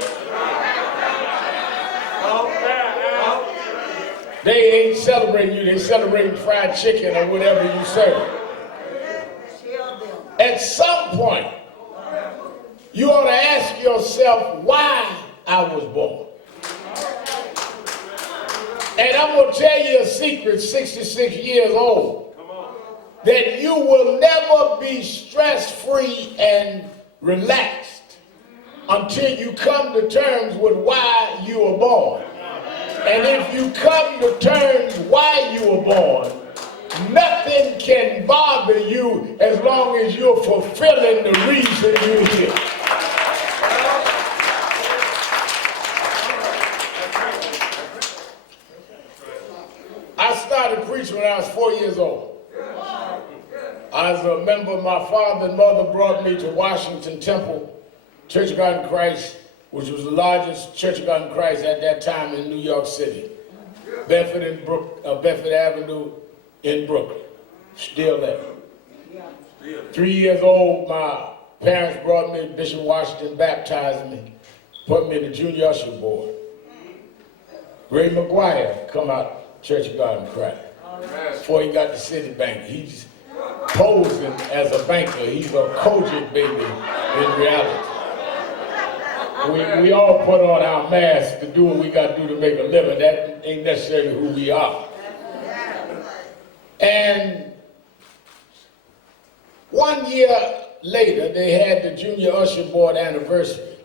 They ain't celebrating you, they celebrating fried chicken or whatever you serve. At some point, you ought to ask yourself why I was born. And I'm going to tell you a secret, 66 years old, that you will never be stress-free and relaxed until you come to terms with why you were born. And if you come to terms why you were born, nothing can bother you as long as you're fulfilling the reason you're here. I started preaching when I was 4 years old. I was a member, my father and mother brought me to Washington Temple, Church of God in Christ, which was the largest Church of God in Christ at that time in New York City. Bedford Avenue in Brooklyn, still there. 3 years old, my Parents brought me, Bishop Washington baptized me, put me in the junior usher board. Ray McGuire come out Church of God in Christ. Before he got to Citibank, he's posing as a banker. He's a Kojic baby in reality. We all put on our masks to do what we got to do to make a living. That ain't necessarily who we are. And 1 year later, they had the Junior Usher Board anniversary.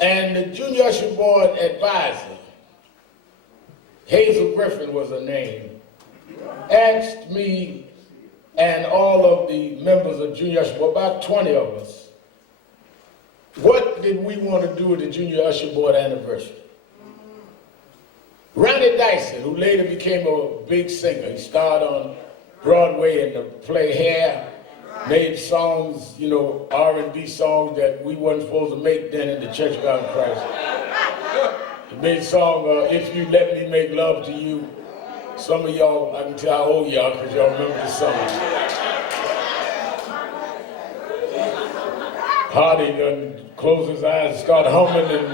And the Junior Usher Board advisor, Hazel Griffin was her name, asked me and all of the members of Junior Usher Board, about 20 of us, what did we want to do with the Junior Usher Board anniversary? Ronnie Dyson, who later became a big singer, he starred on Broadway in the play Hair, made songs, you know, R&B songs that we wasn't supposed to make then in the Church of God in Christ. He made a song, If You Let Me Make Love to You. Some of y'all, I can tell how old y'all because y'all remember the song. Hardy done closed his eyes and started humming and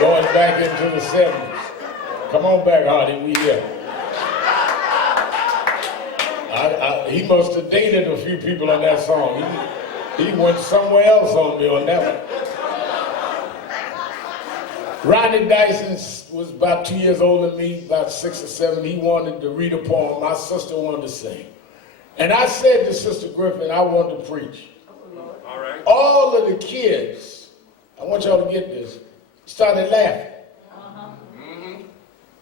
going back into the 70s. Come on back, Hardy, we here. He must have dated a few people on that song. He went somewhere else on me on that one. Ronnie Dyson was about 2 years older than me, about 6 or 7. He wanted to read a poem. My sister wanted to sing. And I said to Sister Griffin, I want to preach. All of the kids, I want y'all to get this, started laughing.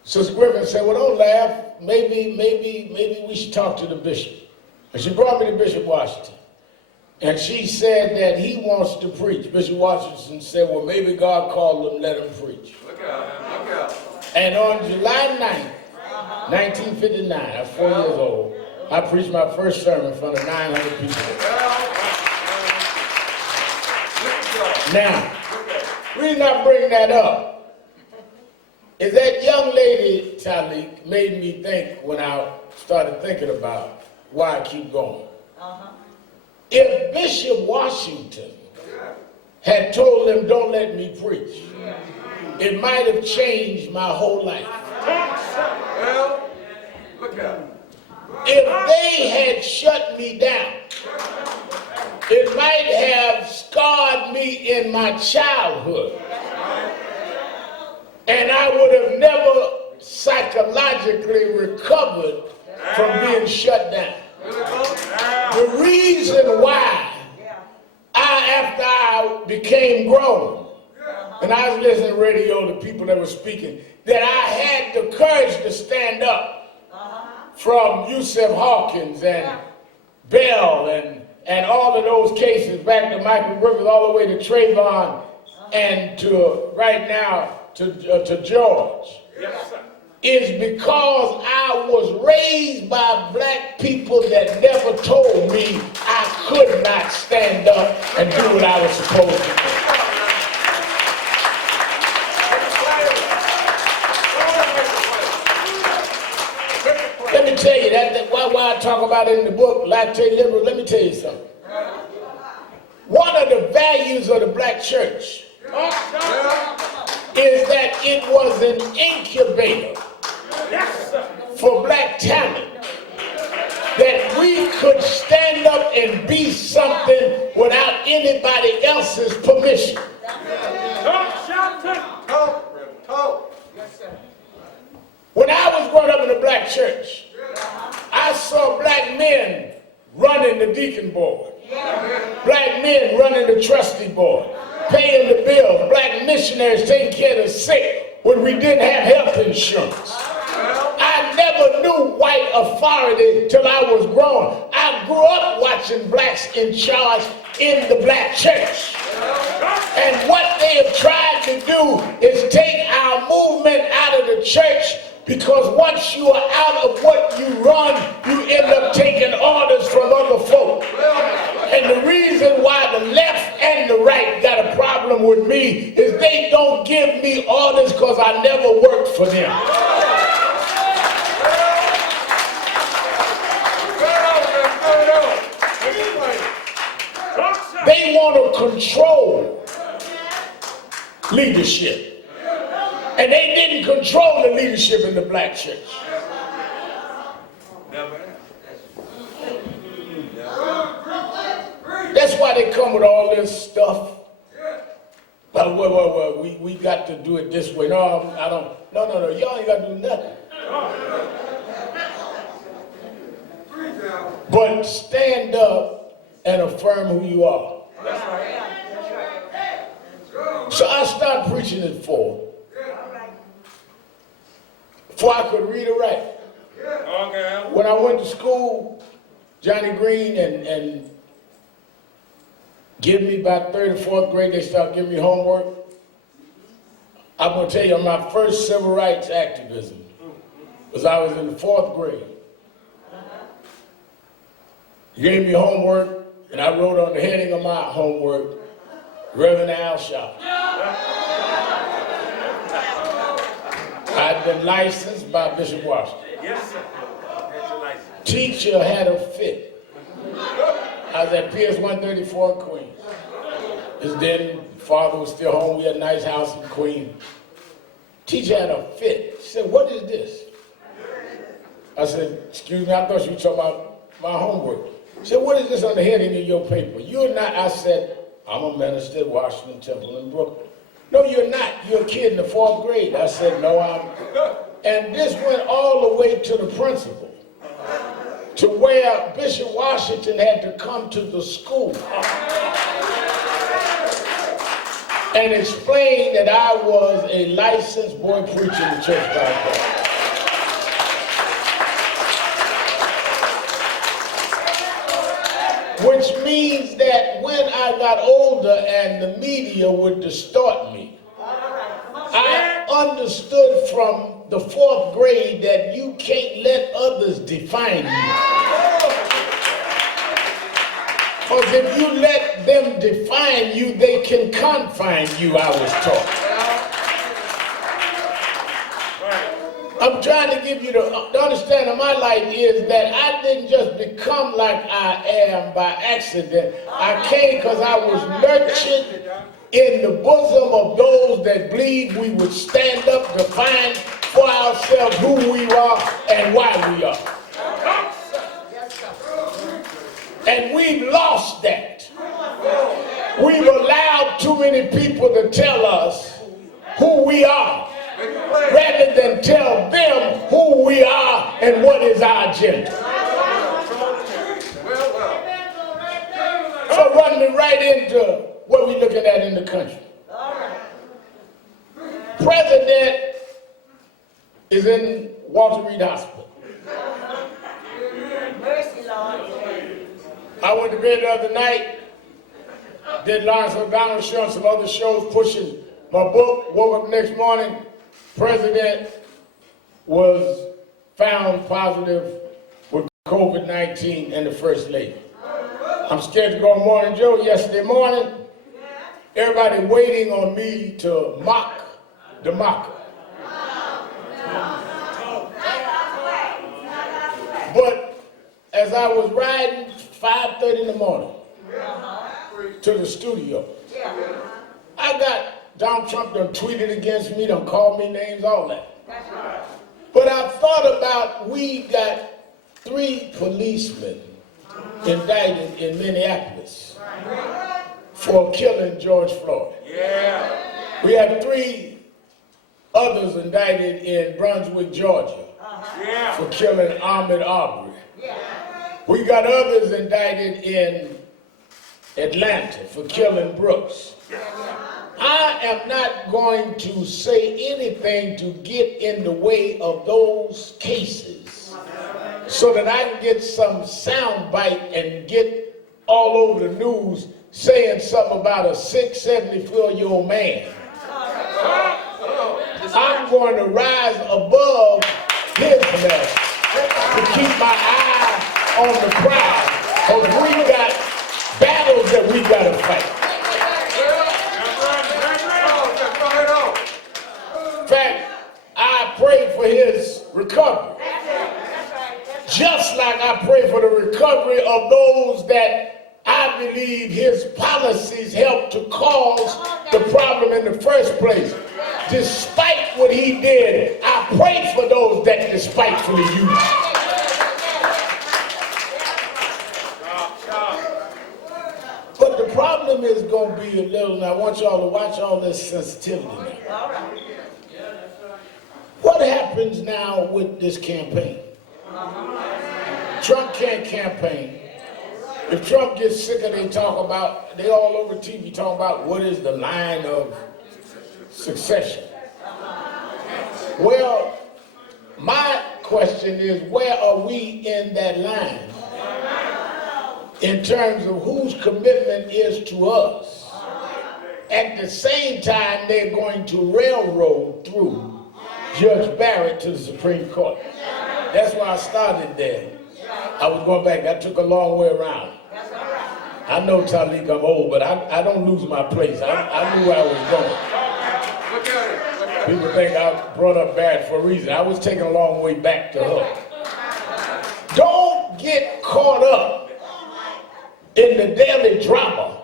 Sister Griffin said, well, don't laugh. Maybe we should talk to the bishop. And she brought me to Bishop Washington. And she said that he wants to preach. Bishop Washington said, well, maybe God called him, let him preach. Look out. And on July 9th, 1959, I was 4 years old, I preached my first sermon in front of 900 people. Now, the reason I bring that up is that young lady, Talik, made me think when I started thinking about why I keep going. If Bishop Washington had told them, don't let me preach, it might have changed my whole life. Well, look out. If they had shut me down, it might have scarred me in my childhood. And I would have never psychologically recovered from being shut down. The reason why after I became grown, and I was listening to radio to people that were speaking, that I had the courage to stand up from Yusef Hawkins and Bell and all of those cases back to Michael Griffith all the way to Trayvon and to right now to George, is because I was raised by black people that never told me I could not stand up and do what I was supposed to do. Let me tell you, why I talk about it in the book, Latte Liberal, let me tell you something. One of the values of the black church is that it was an incubator for black talent, that we could stand up and be something without anybody else's permission. When I was growing up in the black church, I saw black men running the deacon board, black men running the trustee board, paying the bills, black missionaries taking care of the sick when we didn't have health insurance. I never knew white authority till I was grown. I grew up watching blacks in charge in the black church. And what they have tried to do is take our movement out of the church, because once you are out of what you run, you end up taking orders from other folk. And the reason why the left and the right got a problem with me is they don't give me orders because I never worked for them. They want to control leadership. And they didn't control the leadership in the black church. That's why they come with all this stuff. Well, we got to do it this way. No, I don't. No. Y'all ain't got to do nothing. But stand up and affirm who you are. So I started preaching at 4. Before I could read or write. When I went to school, Johnny Green and give me about 3rd or 4th grade, they started giving me homework. I'm going to tell you, my first civil rights activism was I was in the 4th grade. He gave me homework, and I wrote on the heading of my homework, Reverend Al Sharpton. I'd been licensed by Bishop Washington. Yes, sir. Teacher had a fit. I was at PS 134 in Queens. His then father was still home. We had a nice house in Queens. Teacher had a fit. She said, "What is this?" I said, "Excuse me, I thought you were talking about my homework." She said, "What is this on the heading of your paper?" "You're not," I said, "I'm a minister at Washington Temple in Brooklyn." "No, you're not. You're a kid in the 4th grade." I said, "No, I'm." And this went all the way to the principal, to where Bishop Washington had to come to the school and explain that I was a licensed boy preacher in the church back then. Which means that when I got older and the media would distort me, I understood from the 4th grade that you can't let others define you. Because if you let them define you, they can confine you, I was taught. I'm trying to give you the understanding of my life is that I didn't just become like I am by accident. I came because I was nurtured in the bosom of those that believe we would stand up to find for ourselves who we are and why we are. And we've lost that. We've allowed too many people to tell us who we are, rather than tell them who we are and what is our agenda. So run me right into what we're looking at in the country. President is in Walter Reed Hospital. I went to bed the other night, did Lawrence O'Donnell show and some other shows pushing my book, woke up the next morning, President was found positive with COVID-19 and the First Lady. I'm scared to go on Morning Joe yesterday morning. Everybody waiting on me to mock the mocker. But as I was riding 5:30 in the morning to the studio, I got Donald Trump done tweeted against me, done called me names, all that. But I thought about, we got 3 policemen indicted in Minneapolis for killing George Floyd. We have 3 others indicted in Brunswick, Georgia for killing Ahmaud Arbery. We got others indicted in Atlanta for killing Brooks. I am not going to say anything to get in the way of those cases so that I can get some sound bite and get all over the news saying something about a 74-year-old man. I'm going to rise above his level to keep my eye on the crowd, because we got battles that we got to fight. In fact, I pray for his recovery. Just like I pray for the recovery of those that I I believe his policies helped to cause the problem in the first place. Despite what he did, I pray for those that despitefully use it. But the problem is going to be a little, and I want y'all to watch all this sensitivity now. What happens now with this campaign? Trump can't campaign. If Trump gets sick of they talk about, they all over TV talking about what is the line of succession. Well, my question is, where are we in that line in terms of whose commitment is to us? At the same time, they're going to railroad through Judge Barrett to the Supreme Court. That's why I started there. I was going back. I took a long way around. I know, Talik, I'm old, but I don't lose my place. I knew where I was going. People think I brought up Barrett for a reason. I was taking a long way back to her. Don't get caught up in the daily drama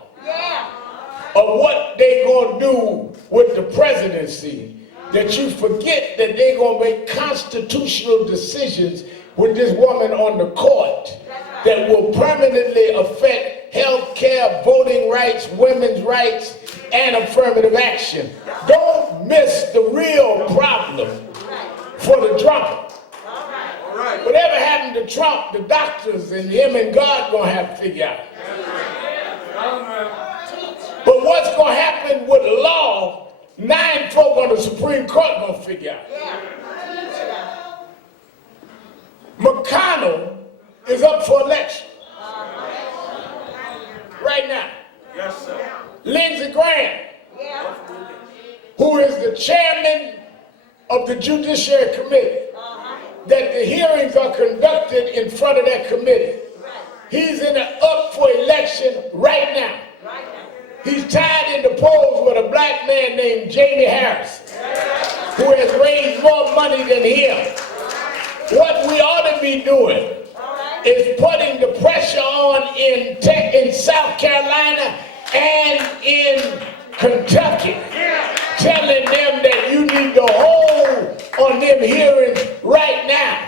of what they're going to do with the presidency, that you forget that they're going to make constitutional decisions with this woman on the court that will permanently affect health care, voting rights, women's rights, and affirmative action. Don't miss the real problem for the drama. Whatever happened to Trump, the doctors and him and God gonna have to figure out. But what's gonna happen with law, 9 folk on the Supreme Court gonna figure out. McConnell is up for election right now. Yes, sir. Lindsey Graham, who is the chairman of the Judiciary Committee, that the hearings are conducted in front of that committee. He's up for election right now. He's tied in the polls with a black man named Jamie Harris, who has raised more money than him. What we ought to be doing is putting the pressure on in South Carolina and in Kentucky, telling them that you need to hold on them hearings right now.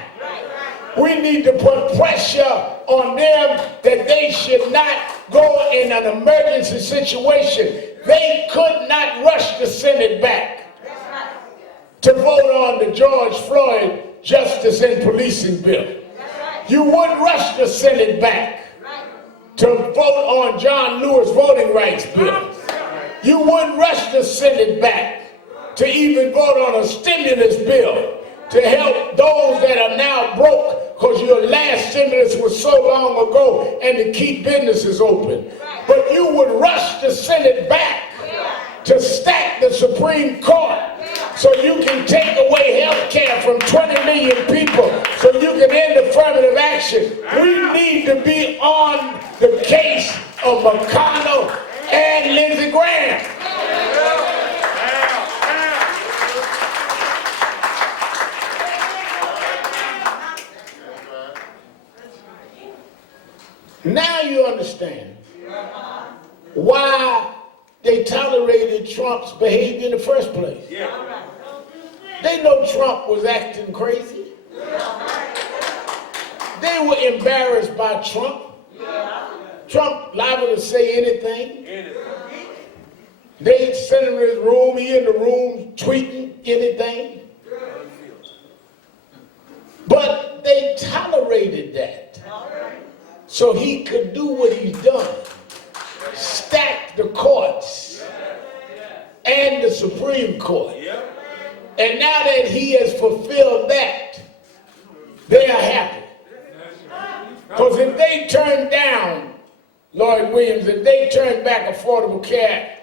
We need to put pressure on them that they should not go in an emergency situation. They could not rush the Senate back to vote on the George Floyd Justice and Policing Bill. You wouldn't rush the Senate back to vote on John Lewis Voting Rights Bill. You wouldn't rush the Senate back to even vote on a stimulus bill to help those that are now broke because your last stimulus was so long ago and to keep businesses open. But you would rush the Senate back to stack the Supreme Court so you can take away health care from 20 million people so you can end affirmative action. We need to be on the case of McConnell and Lindsey Graham. Now you understand why they tolerated Trump's behavior in the first place. They know Trump was acting crazy. They were embarrassed by Trump. Trump liable to say anything. They sent him to his room, he in the room tweeting anything. But they tolerated that so he could do what he's done. Stack the courts and the Supreme Court. And now that he has fulfilled that, they are happy. Because if they turn down Lloyd Williams, if they turn back Affordable Care,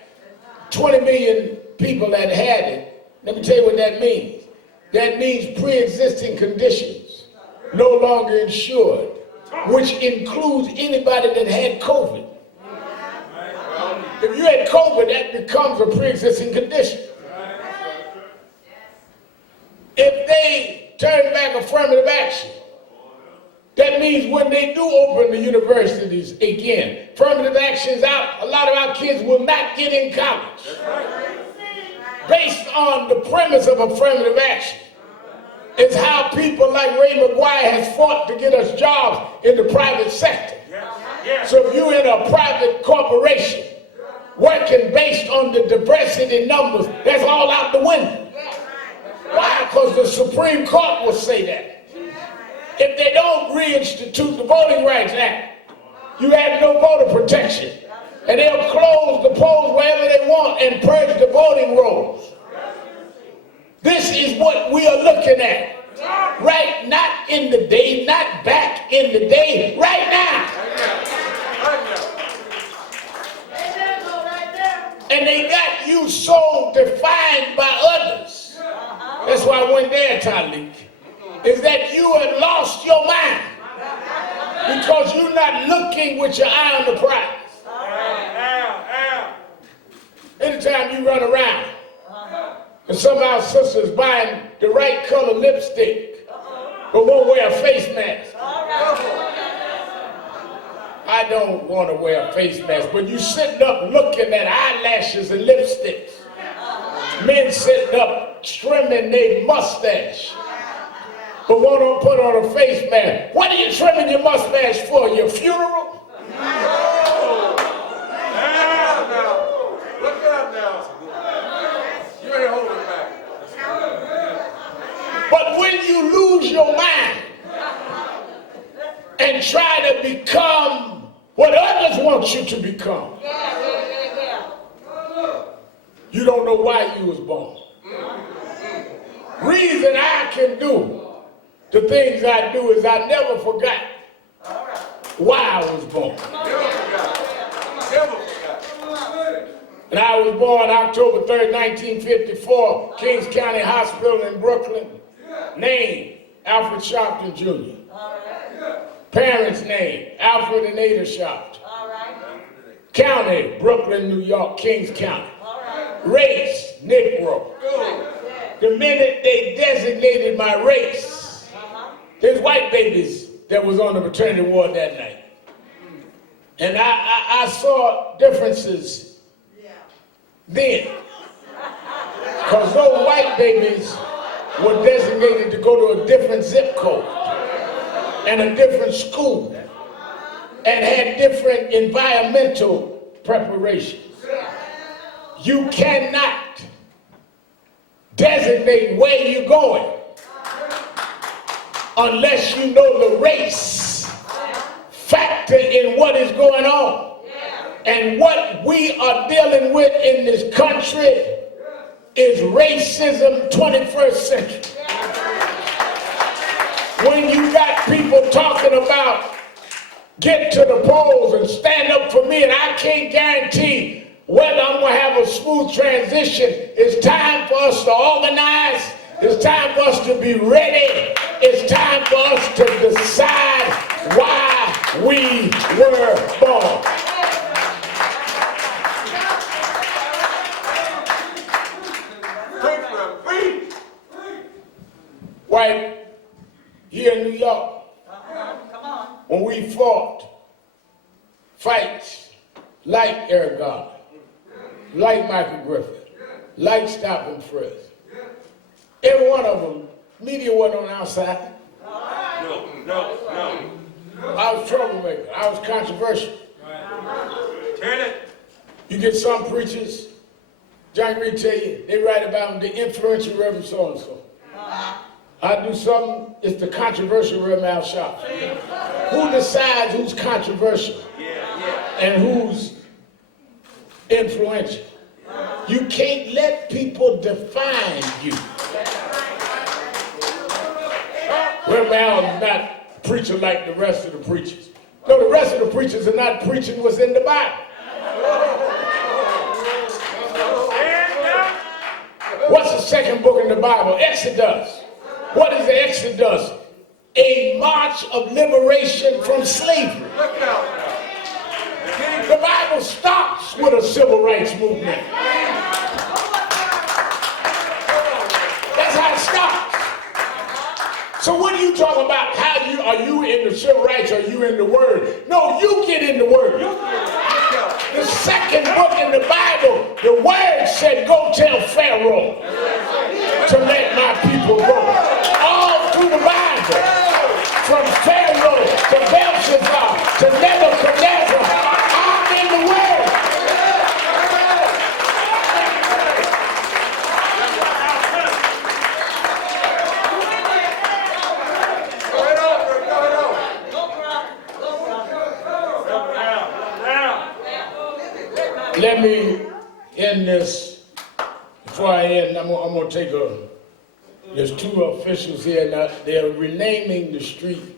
20 million people that had it, let me tell you what that means. That means pre-existing conditions no longer insured, which includes anybody that had COVID. If you had COVID, that becomes a pre-existing condition. If they turn back affirmative action, That means when they do open the universities again, affirmative action's out, a lot of our kids will not get in college. Based on the premise of affirmative action. It's how people like Ray McGuire has fought to get us jobs in the private sector. So if you're in a private corporation working based on the diversity numbers, that's all out the window. Why? Because the Supreme Court will say that. If they don't reinstitute the Voting Rights Act, you have no voter protection. And they'll close the polls wherever they want and purge the voting rolls. This is what we are looking at. Right, not in the day, not back in the day, right now. And they got you so defined by others. That's why I went there, Talik. Is that you have lost your mind. Because you're not looking with your eye on the prize. Anytime you run around and some of our sisters buying the right color lipstick but won't wear a face mask. I don't want to wear a face mask, but you sitting up looking at eyelashes and lipsticks. Men sitting up trimming their mustache but won't put on a face mask. What are you trimming your mustache for? Your funeral? Look out now. You ain't holding back. But when you lose your mind and try to become what others want you to become, you don't know why you was born. Reason I can do the things I do is I never forgot why I was born. And I was born October 3rd, 1954, Kings County Hospital in Brooklyn. Name, Alfred Sharpton Jr. Parents' name, Alfred and Ada Sharpton. County, Brooklyn, New York, Kings County. Race, Negro. The minute they designated my race, there's white babies that was on the maternity ward that night. And I saw differences then. Because those white babies were designated to go to a different zip code and a different school and had different environmental preparations. You cannot designate where you're going unless you know the race factor in what is going on. And what we are dealing with in this country is racism 21st century. When you got people talking about get to the polls and stand up for me, and I can't guarantee whether I'm going to have a smooth transition, it's time for us to organize. It's time for us to be ready. It's time for us to decide why we were born. Right here in New York, when we fought fights like Eric Garner, like Michael Griffin, like Stop and Frisk, every one of them, media wasn't on our side. No. I was a troublemaker. I was controversial. You get some preachers, John Reed tell you, they write about the influential Reverend so-and-so. I do something, it's the controversial Reverend Al Sharpton. Who decides who's controversial and who's influential? You can't let people define you. Reverend Al is not preaching like the rest of the preachers. No, the rest of the preachers are not preaching what's in the Bible. What's the second book in the Bible? Exodus. What is the Exodus? A march of liberation from slavery. The Bible stops with a civil rights movement. That's how it stops. So what do you you talk about are you in the civil rights or are you in the word? No, you get in the word. The second book in the Bible, the word said, go tell Pharaoh to let my people go. All through the Bible, from Pharaoh to Belshazzar to Nebuchadnezzar, I'm in the word. Let me end this. Before I end, I'm going to take there's two officials here now. They're renaming the street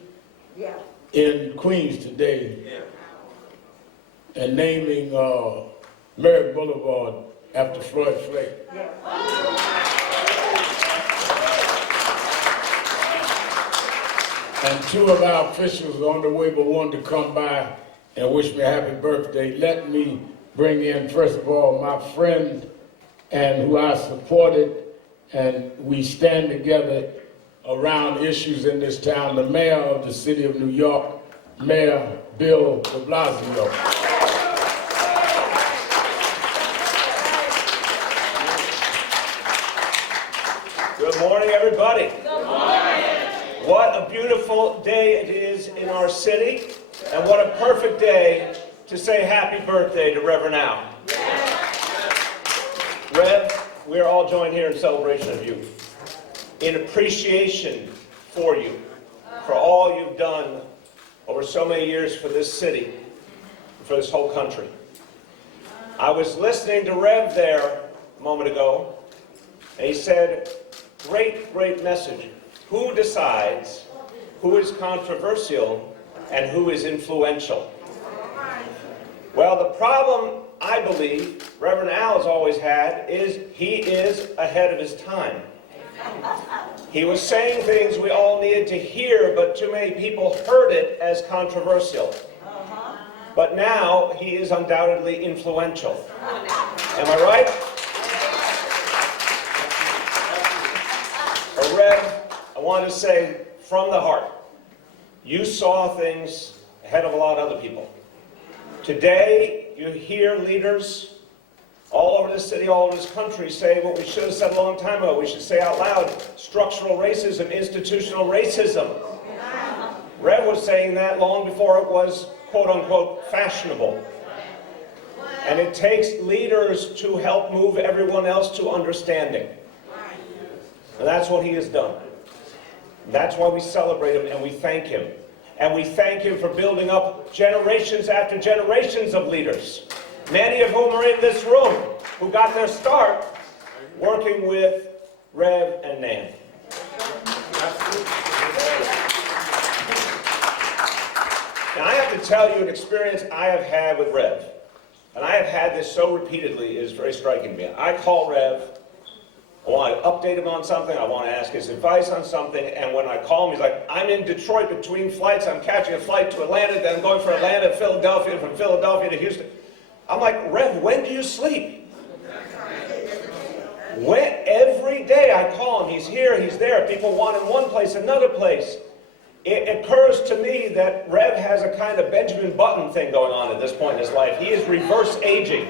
in Queens today and naming Merritt Boulevard after Floyd Flake. And two of our officials are on the way but wanted to come by and wish me a happy birthday. Let me bring in, first of all, my friend and who I supported, and we stand together around issues in this town, the mayor of the city of New York, Mayor Bill de Blasio. Good morning, everybody. Good morning. What a beautiful day it is in our city, and what a perfect day to say happy birthday to Reverend Al. Rev, we are all joined here in celebration of you, in appreciation for you, for all you've done over so many years for this city, for this whole country. I was listening to Rev there a moment ago, and he said, great, great message. Who decides who is controversial and who is influential? Well, the problem, I believe, Reverend Al has always had is he is ahead of his time. He was saying things we all needed to hear, but too many people heard it as controversial. But now he is undoubtedly influential. Am I right? Rev, I want to say from the heart, you saw things ahead of a lot of other people. Today, you hear leaders all over this city, all over this country say what we should have said a long time ago. We should say out loud, structural racism, institutional racism. Rev was saying that long before it was, quote unquote, fashionable. And it takes leaders to help move everyone else to understanding. And that's what he has done. That's why we celebrate him and we thank him. And we thank him for building up generations after generations of leaders, many of whom are in this room, who got their start working with Rev and Nan. Now I have to tell you an experience I have had with Rev. And I have had this so repeatedly, it is very striking to me. I call Rev, I want to update him on something, I want to ask his advice on something, and when I call him, he's like, I'm in Detroit between flights, I'm catching a flight to Atlanta, then I'm going from Atlanta to Philadelphia, from Philadelphia to Houston. I'm like, Rev, when do you sleep? Every day I call him, he's here, he's there, people want him one place, another place. It occurs to me that Rev has a kind of Benjamin Button thing going on at this point in his life. He is reverse aging.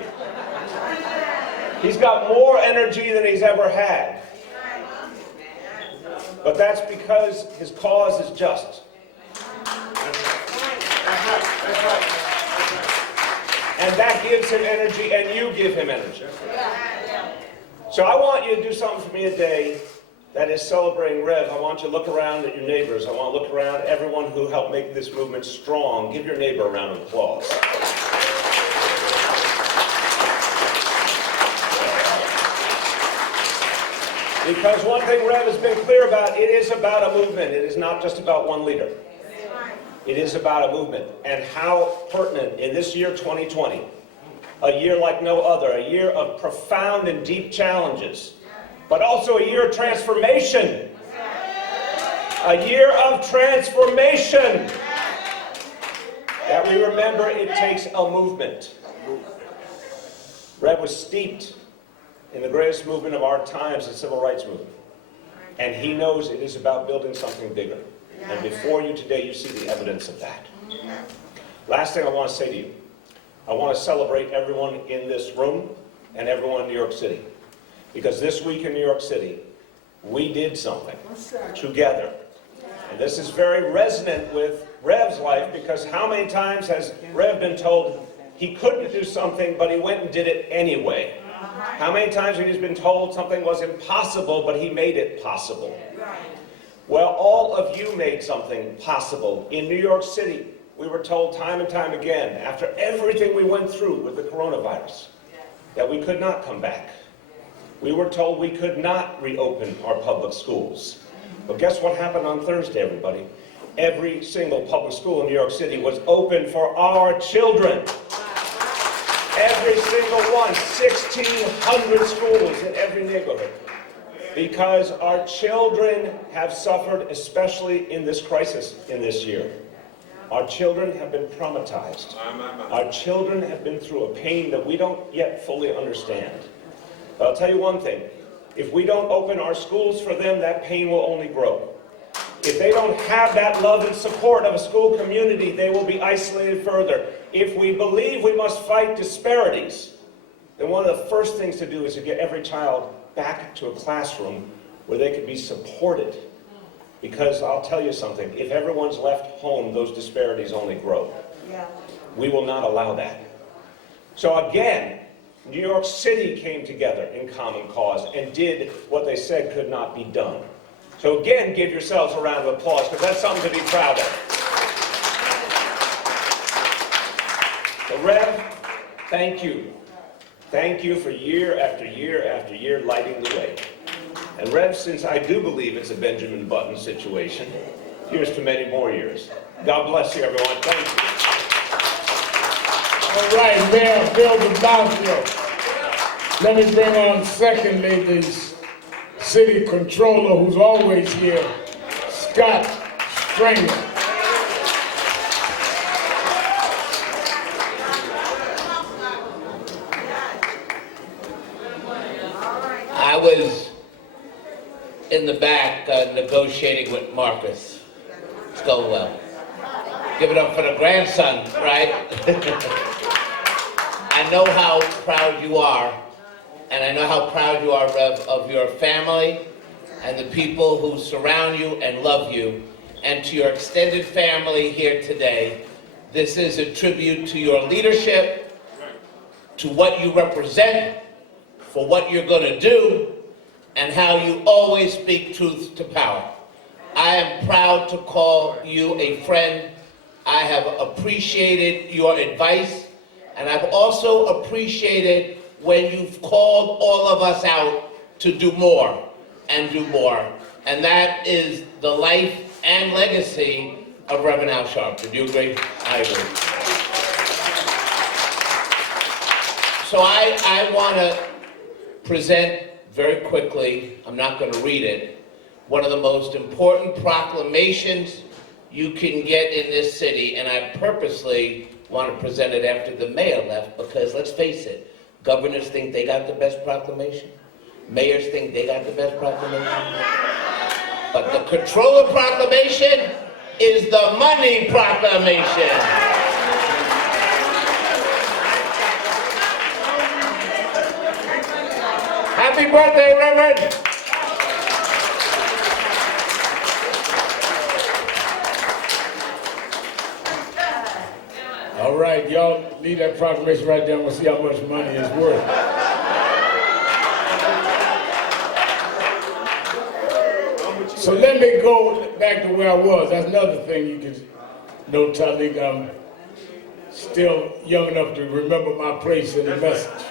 He's got more energy than he's ever had. But that's because his cause is just. And that gives him energy, and you give him energy. So I want you to do something for me today that is celebrating Rev. I want you to look around at your neighbors. I want to look around at everyone who helped make this movement strong. Give your neighbor a round of applause. Because one thing Rev has been clear about, it is about a movement. It is not just about one leader. It is about a movement. And how pertinent in this year 2020, a year like no other, a year of profound and deep challenges, but also a year of transformation. A year of transformation. That we remember it takes a movement. Rev was steeped in the greatest movement of our times, the civil rights movement. And he knows it is about building something bigger. And before you today, you see the evidence of that. Last thing I want to say to you, I want to celebrate everyone in this room and everyone in New York City. Because this week in New York City, we did something together. And this is very resonant with Rev's life, because how many times has Rev been told he couldn't do something, but he went and did it anyway? How many times have he been told something was impossible, but he made it possible? Well, all of you made something possible. In New York City, we were told time and time again, after everything we went through with the coronavirus, that we could not come back. We were told we could not reopen our public schools. But guess what happened on Thursday, everybody? Every single public school in New York City was open for our children. Every single one, 1,600 schools in every neighborhood. Because our children have suffered, especially in this crisis in this year. Our children have been traumatized. Our children have been through a pain that we don't yet fully understand. But I'll tell you one thing. If we don't open our schools for them, that pain will only grow. If they don't have that love and support of a school community, they will be isolated further. If we believe we must fight disparities, then one of the first things to do is to get every child back to a classroom where they can be supported. Because I'll tell you something, if everyone's left home, those disparities only grow. We will not allow that. So again, New York City came together in common cause and did what they said could not be done. So again, give yourselves a round of applause, because that's something to be proud of. So Rev, thank you. Thank you for year after year after year lighting the way. And Rev, since I do believe it's a Benjamin Button situation, here's to many more years. God bless you, everyone. Thank you. All right, Mayor Bill de Blasio. Let me bring on secondly the city controller, who's always here, Scott Stringer. I was in the back negotiating with Marcus. It's going well. Give it up for the grandson, right? I know how proud you are, and I know how proud you are, Rev, of your family and the people who surround you and love you, and to your extended family here today. This is a tribute to your leadership, to what you represent, for what you're going to do, and how you always speak truth to power. I am proud to call you a friend. I have appreciated your advice, and I've also appreciated when you've called all of us out to do more and do more. And that is the life and legacy of Reverend Al Sharpton. Do you agree? I agree. So I want to present very quickly, I'm not going to read it, one of the most important proclamations you can get in this city, and I purposely want to present it after the mayor left, because let's face it, governors think they got the best proclamation, mayors think they got the best proclamation, but the controller proclamation is the money proclamation. Happy birthday, Reverend! All right, y'all leave that proclamation right there and we'll see how much money it's worth. So let me go back to where I was. That's another thing you can know, Talik. I'm still young enough to remember my place in the message.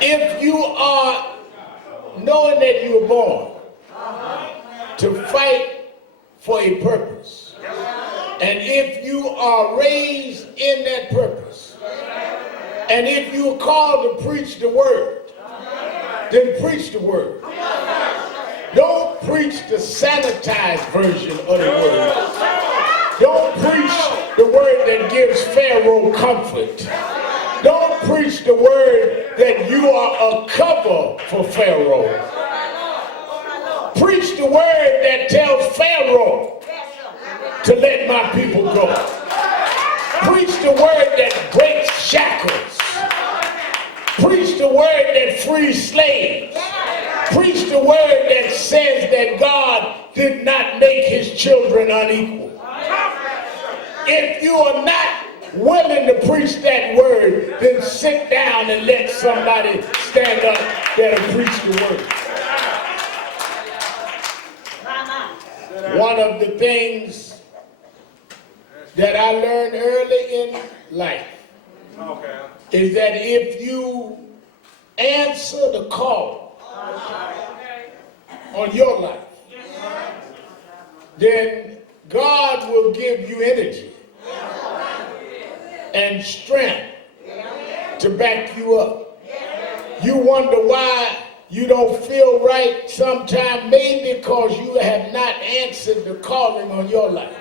If you are knowing that you were born to fight for a purpose, and if you are raised in that purpose, and if you are called to preach the word, then preach the word. Don't preach the sanitized version of the word. Don't preach the word that gives Pharaoh comfort. Don't preach the word that you are a cover for Pharaoh. Preach the word that tells Pharaoh to let my people go. Preach the word that breaks shackles. Preach the word that frees slaves. Preach the word that says that God did not make his children unequal. If you are not willing to preach that word, then sit down and let somebody stand up that'll preach the word. One of the things that I learned early in life is that if you answer the call on your life, then God will give you energy and strength to back you up. You wonder why you don't feel right sometimes, maybe because you have not answered the calling on your life.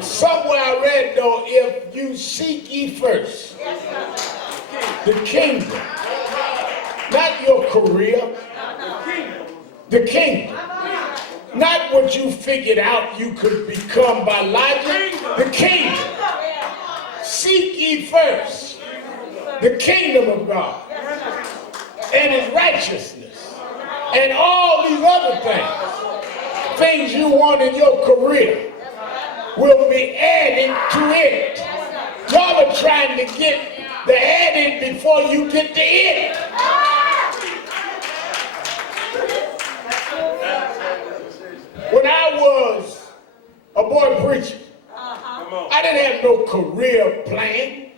Somewhere I read, though, if you seek ye first the kingdom, not your career, the kingdom, not what you figured out you could become by logic, the kingdom. Seek ye first the kingdom of God and his righteousness and all these other things you want in your career will be added to it. Y'all are trying to get the added before you get the it. When I was a boy preacher, I didn't have no career plan.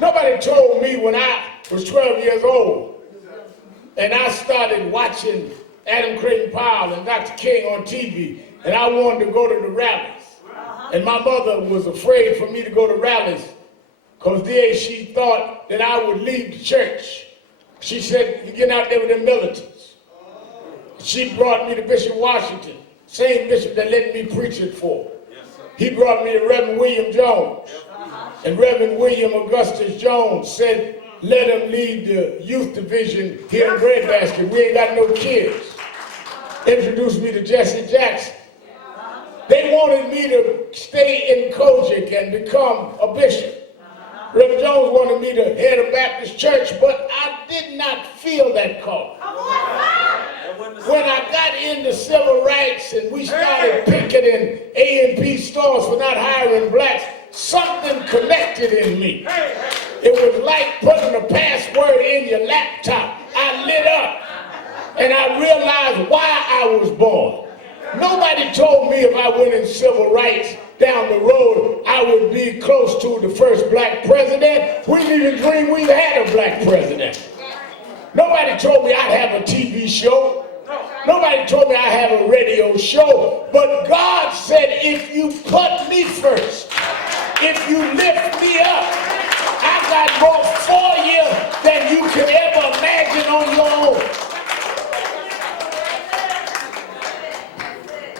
Nobody told me when I was 12 years old and I started watching Adam Creighton Powell and Dr. King on TV, and I wanted to go to the rallies. And my mother was afraid for me to go to rallies because there she thought that I would leave the church. She said, "You're getting out there with the militants." She brought me to Bishop Washington, same bishop that let me preach it for. He brought me to Reverend William Jones. And Reverend William Augustus Jones said, "Let him lead the youth division here in Breadbasket. We ain't got no kids." Introduced me to Jesse Jackson. They wanted me to stay in Kojic and become a bishop. Reverend Jones wanted me to head a Baptist church, but I did not feel that call. When I got into civil rights and we started picketing A&P stores for not hiring blacks, something connected in me. It was like putting a password in your laptop. I lit up and I realized why I was born. Nobody told me if I went in civil rights down the road, I would be close to the first black president. We didn't even dream we had a black president. Nobody told me I'd have a TV show. Nobody told me I'd have a radio show. But God said, if you put me first, if you lift me up, I got more for you than you could ever imagine on your own.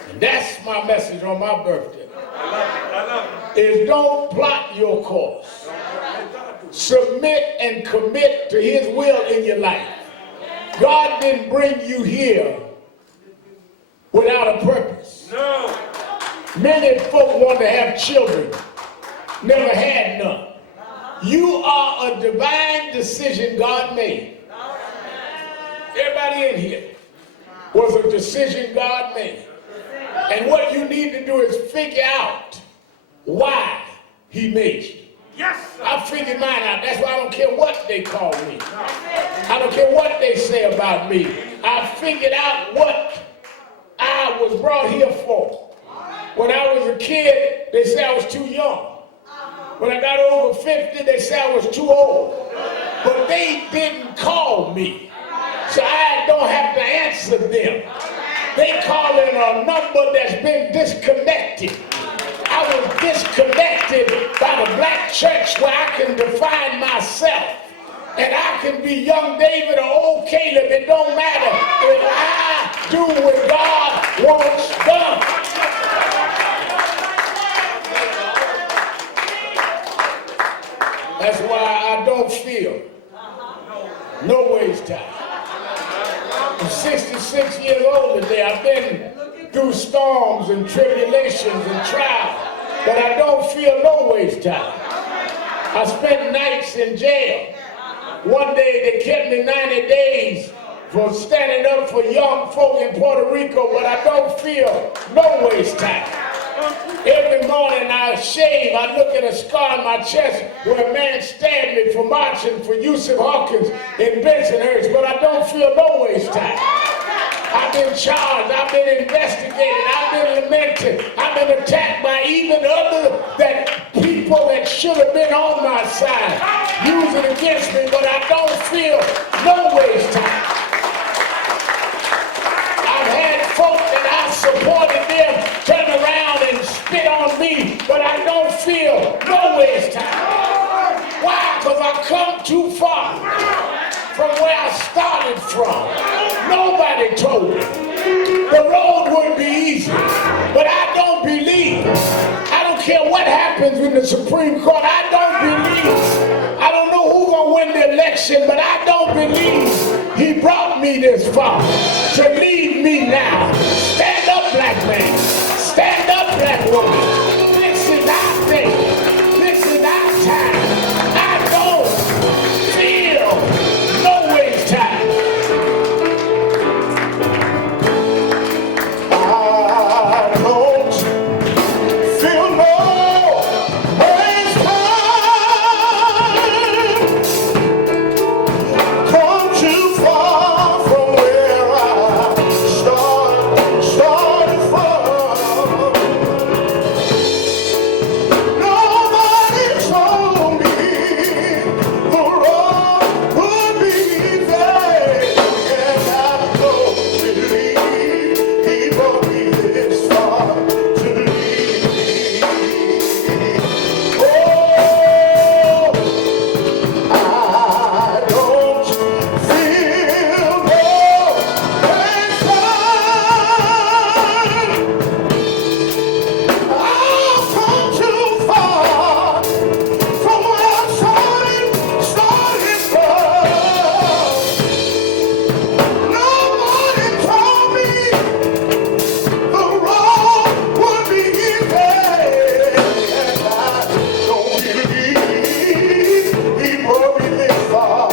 And that's my message on my birthday. Is don't plot your course. Submit and commit to his will in your life. God didn't bring you here without a purpose. No. Many folk want to have children, never had none. You are a divine decision God made. Everybody in here was a decision God made. And what you need to do is figure out why he made you. Yes, sir. I figured mine out. That's why I don't care what they call me. I don't care what they say about me. I figured out what I was brought here for. When I was a kid, they said I was too young. When I got over 50, they said I was too old. But they didn't call me, so I don't have to answer them. They call in a number that's been disconnected. I was disconnected by the black church where I can define myself. And I can be young David or old Caleb. It don't matter if I do what God wants done. That's why I don't feel no ways tired. I'm 66 years old today. I've been through storms and tribulations and trials, but I don't feel no waste time. I spent nights in jail. One day they kept me 90 days for standing up for young folk in Puerto Rico, but I don't feel no waste time. Every morning I shave, I look at a scar on my chest where a man stabbed me for marching for Yusuf Hawkins in Bensonhurst, but I don't feel no waste time. I've been charged, I've been investigated, I've been lamented, I've been attacked by even other people that should have been on my side, using against me, but I don't feel no waste time. I've had folk that I supported them turn around and spit on me, but I don't feel no waste time. Why? Because I come too far from where I started from. Nobody told me the road would be easy, but I don't believe. I don't care what happens in the Supreme Court. I don't believe. I don't know who's gonna win the election, but I don't believe he brought me this far to leave me now. Stand up, black man. Stand up, black woman. This is our day. This is our time. I don't feel no waste time. I don't feel no waste time. Come too far from where I started from. Nobody told me the road would be easy, and I don't believe he brought me this far to leave me. Oh, I don't feel no waste time. I've come too far from where I started from. Nobody told me the road would be easy, and I don't believe he brought me this far.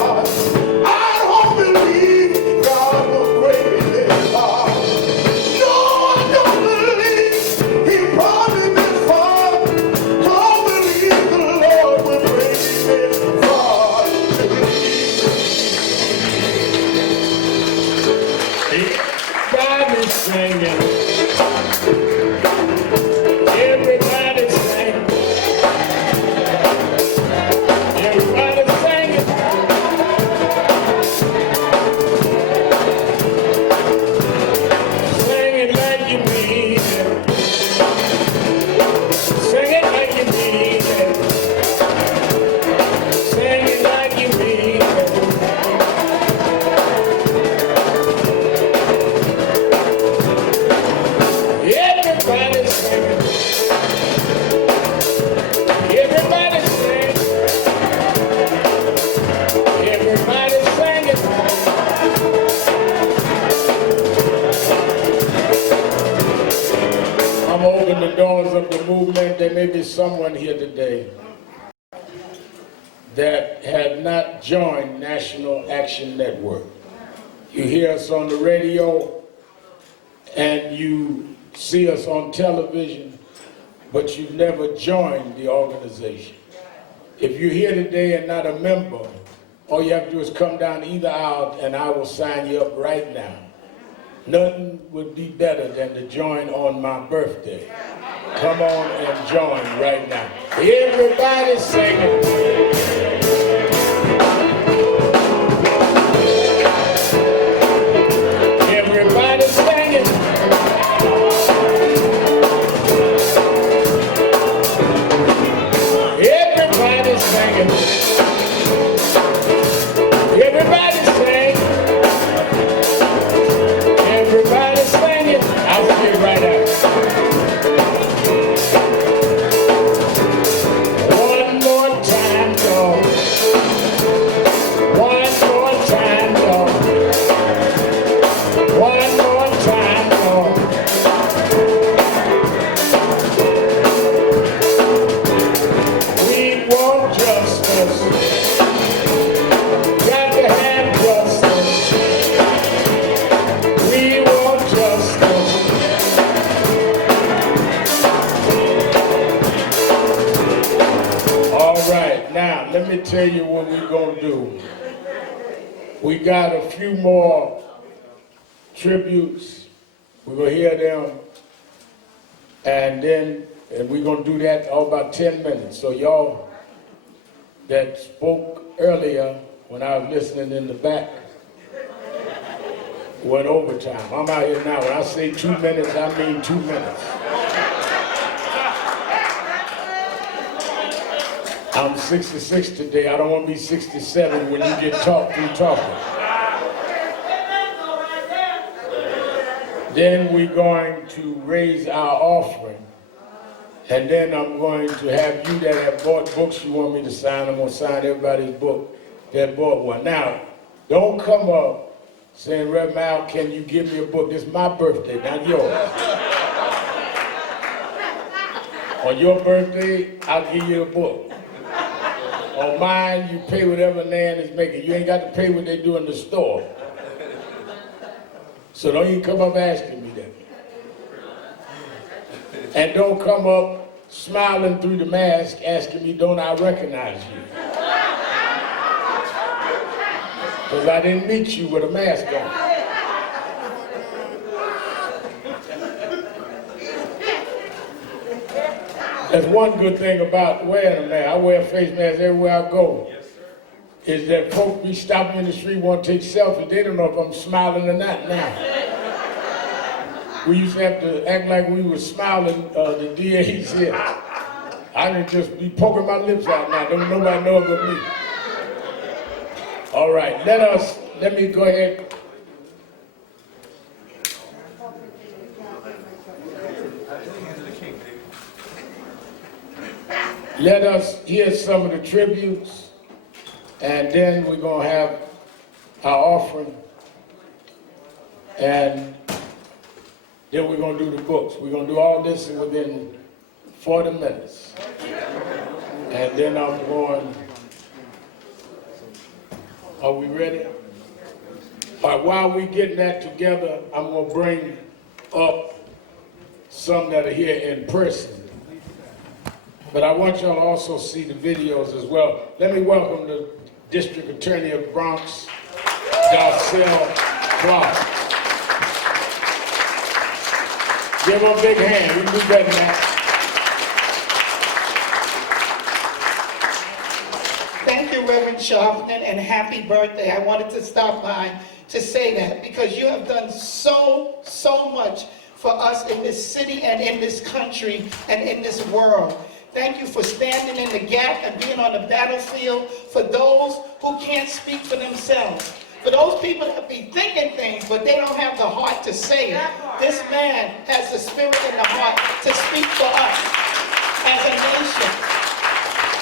I don't believe God will bring me this far. No, I don't believe he brought me this far. Don't believe the Lord will bring me this far to leave. God is singing. Everybody sing. Everybody singing. Sing it like you mean it. Sing it like you mean it. Sing it like you mean it. Everybody singing. Everybody sing. Everybody singing. I'm opening the doors of the movement. There may be someone here today that have not joined National Action Network. You hear us on the radio and you see us on television, but you've never joined the organization. If you're here today and not a member, all you have to do is come down either aisle and I will sign you up right now. Nothing would be better than to join on my birthday. Come on and join right now. Everybody singing. Everybody singing. Everybody singing. Everybody sing. Everybody singing. I'll see you right out. One more time, y'all. One more time, y'all. tell you what we're going to do. We got a few more tributes. We're going to hear them. And we're going to do that all about 10 minutes. So y'all that spoke earlier when I was listening in the back went overtime. I'm out here now. When I say 2 minutes, I mean 2 minutes. I'm 66 today. I don't want to be 67 when you get talked through talking. Then we're going to raise our offering. And then I'm going to have you that have bought books you want me to sign. I'm going to sign everybody's book that bought one. Now, don't come up saying, Rev Mal, can you give me a book? This is my birthday, not yours. On your birthday, I'll give you a book. On mine, you pay whatever Nan is making. You ain't got to pay what they do in the store. So don't even come up asking me that. And don't come up smiling through the mask asking me, don't I recognize you? Because I didn't meet you with a mask on. That's one good thing about wearing a mask. I wear a face mask everywhere I go. Is that folks be stopping in the street, want to take selfies. They don't know if I'm smiling or not now. We used to have to act like we were smiling, the DAs here. I can just be poking my lips out now. Don't nobody know but me. All right, let me go ahead. Let us hear some of the tributes, and then we're going to have our offering, and then we're going to do the books. We're going to do all this within 40 minutes. And then I'm going, are we ready? All right, while we're getting that together, I'm going to bring up some that are here in person. But I want y'all to also see the videos as well. Let me welcome the District Attorney of Bronx, Darcel Clark. Give him a big hand. We can do better than that. Thank you, Reverend Sharpton, and happy birthday. I wanted to stop by to say that because you have done so much for us in this city and in this country and in this world. Thank you for standing in the gap and being on the battlefield for those who can't speak for themselves. For those people that be thinking things, but they don't have the heart to say it. This man has the spirit and the heart to speak for us as a nation.